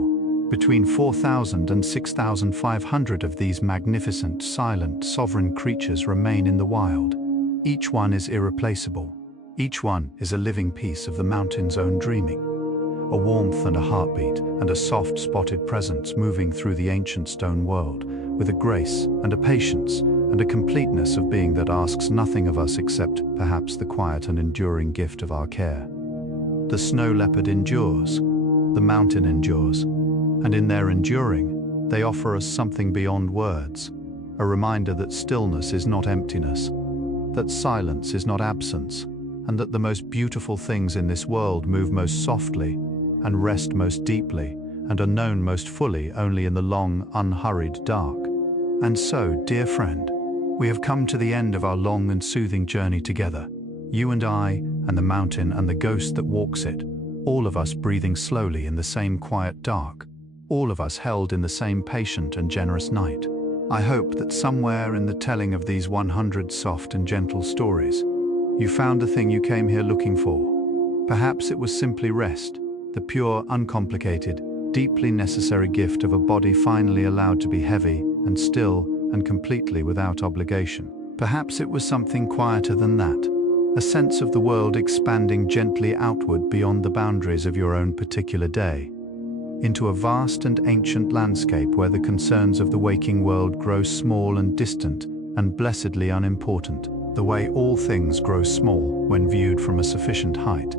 Between 4,000 and 6,500 of these magnificent, silent, sovereign creatures remain in the wild. Each one is irreplaceable. Each one is a living piece of the mountain's own dreaming. A warmth and a heartbeat and a soft spotted presence moving through the ancient stone world with a grace and a patience and a completeness of being that asks nothing of us except perhaps the quiet and enduring gift of our care. The snow leopard endures, the mountain endures, and in their enduring, they offer us something beyond words, a reminder that stillness is not emptiness, that silence is not absence, and that the most beautiful things in this world move most softly and rest most deeply and are known most fully only in the long, unhurried dark. And so, dear friend, we have come to the end of our long and soothing journey together, you and I, and the mountain and the ghost that walks it, all of us breathing slowly in the same quiet dark, all of us held in the same patient and generous night. I hope that somewhere in the telling of these 100 soft and gentle stories, you found the thing you came here looking for. Perhaps it was simply rest, the pure, uncomplicated, deeply necessary gift of a body finally allowed to be heavy and still and completely without obligation. Perhaps it was something quieter than that, a sense of the world expanding gently outward beyond the boundaries of your own particular day, into a vast and ancient landscape where the concerns of the waking world grow small and distant and blessedly unimportant, the way all things grow small when viewed from a sufficient height.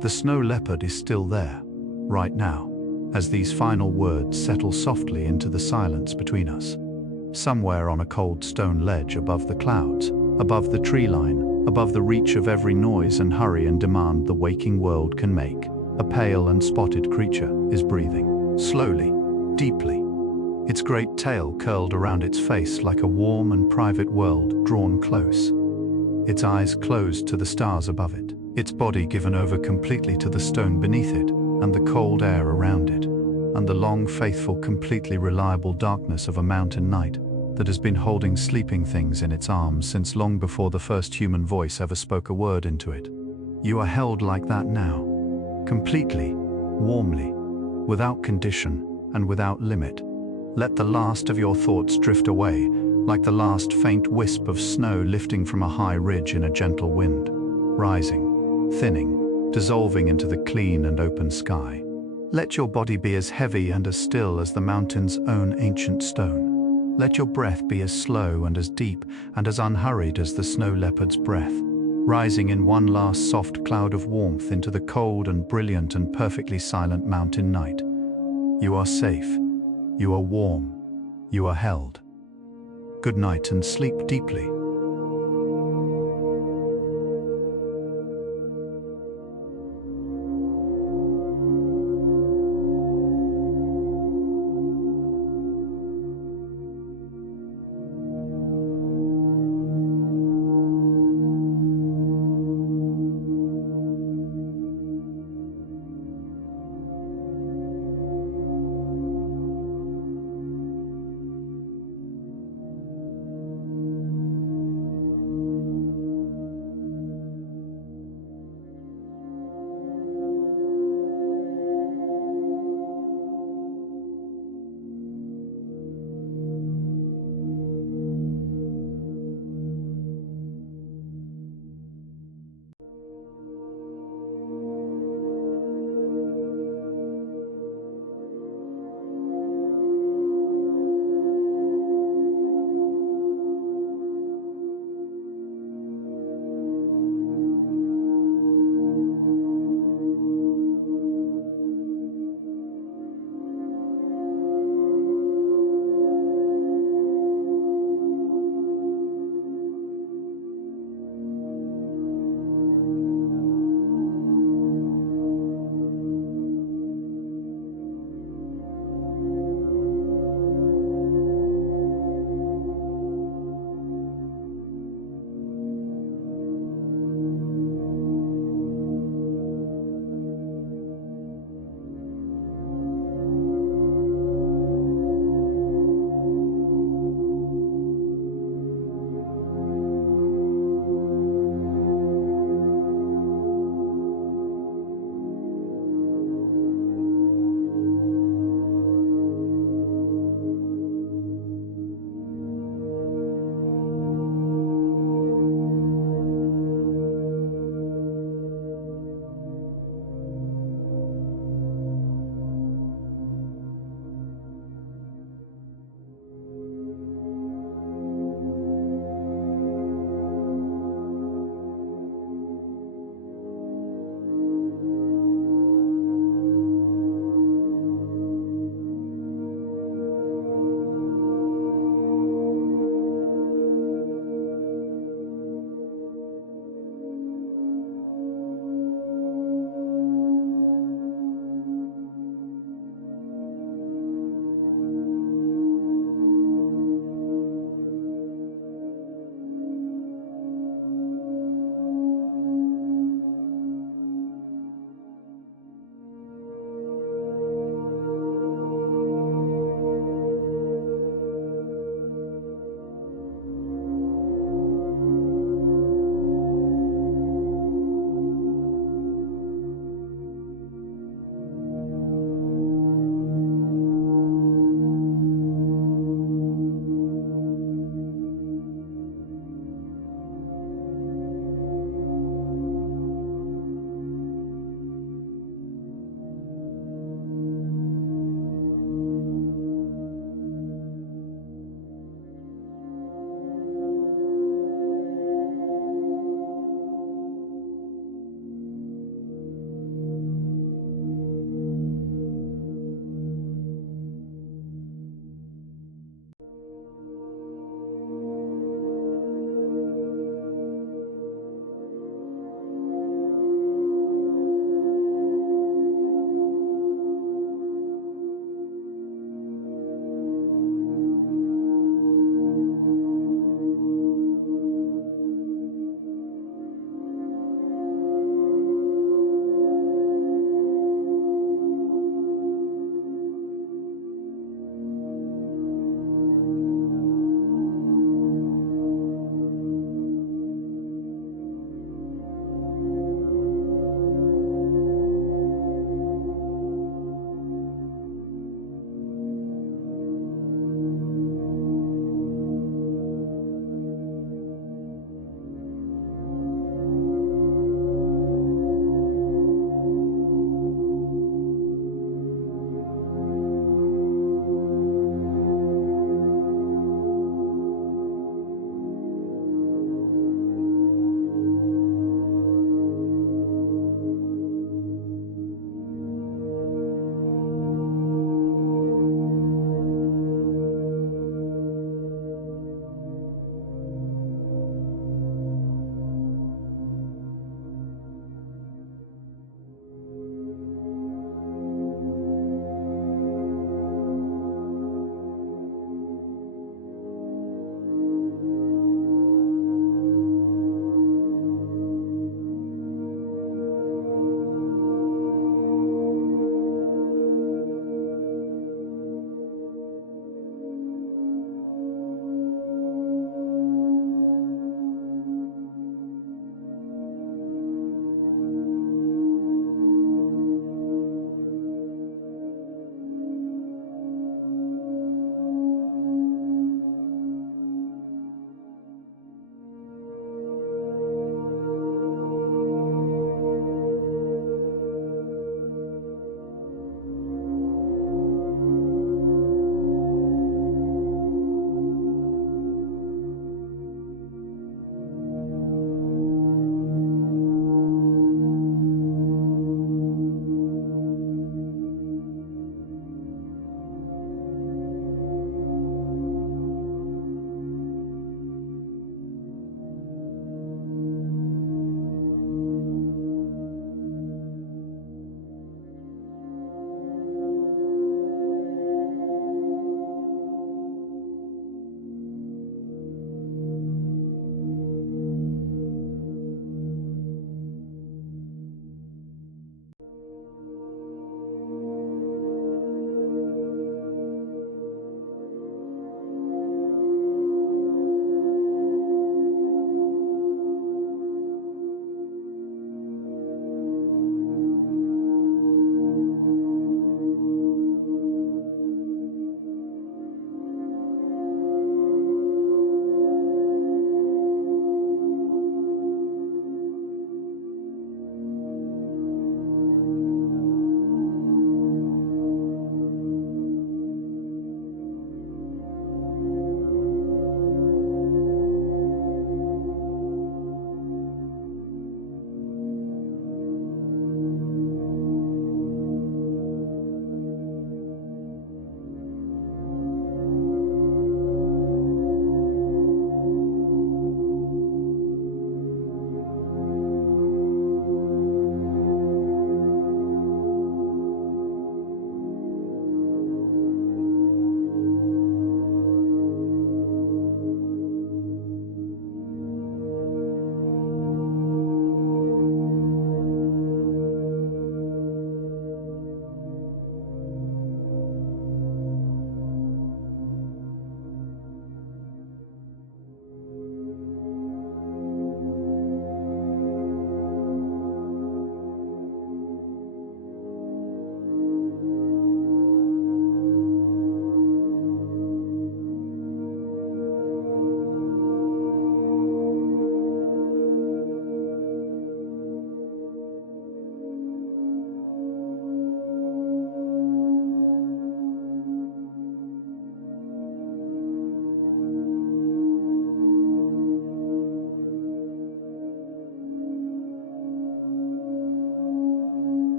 The snow leopard is still there, right now, as these final words settle softly into the silence between us. Somewhere on a cold stone ledge above the clouds, above the tree line, above the reach of every noise and hurry and demand the waking world can make, a pale and spotted creature is breathing, slowly, deeply, its great tail curled around its face like a warm and private world drawn close, its eyes closed to the stars above it, its body given over completely to the stone beneath it and the cold air around it, and the long, faithful, completely reliable darkness of a mountain night that has been holding sleeping things in its arms since long before the first human voice ever spoke a word into it. You are held like that now, completely, warmly, without condition and without limit. Let the last of your thoughts drift away, like the last faint wisp of snow lifting from a high ridge in a gentle wind, rising, thinning, dissolving into the clean and open sky. Let your body be as heavy and as still as the mountain's own ancient stone. Let your breath be as slow and as deep and as unhurried as the snow leopard's breath, rising in one last soft cloud of warmth into the cold and brilliant and perfectly silent mountain night. You are safe. You are warm. You are held. Good night and sleep deeply.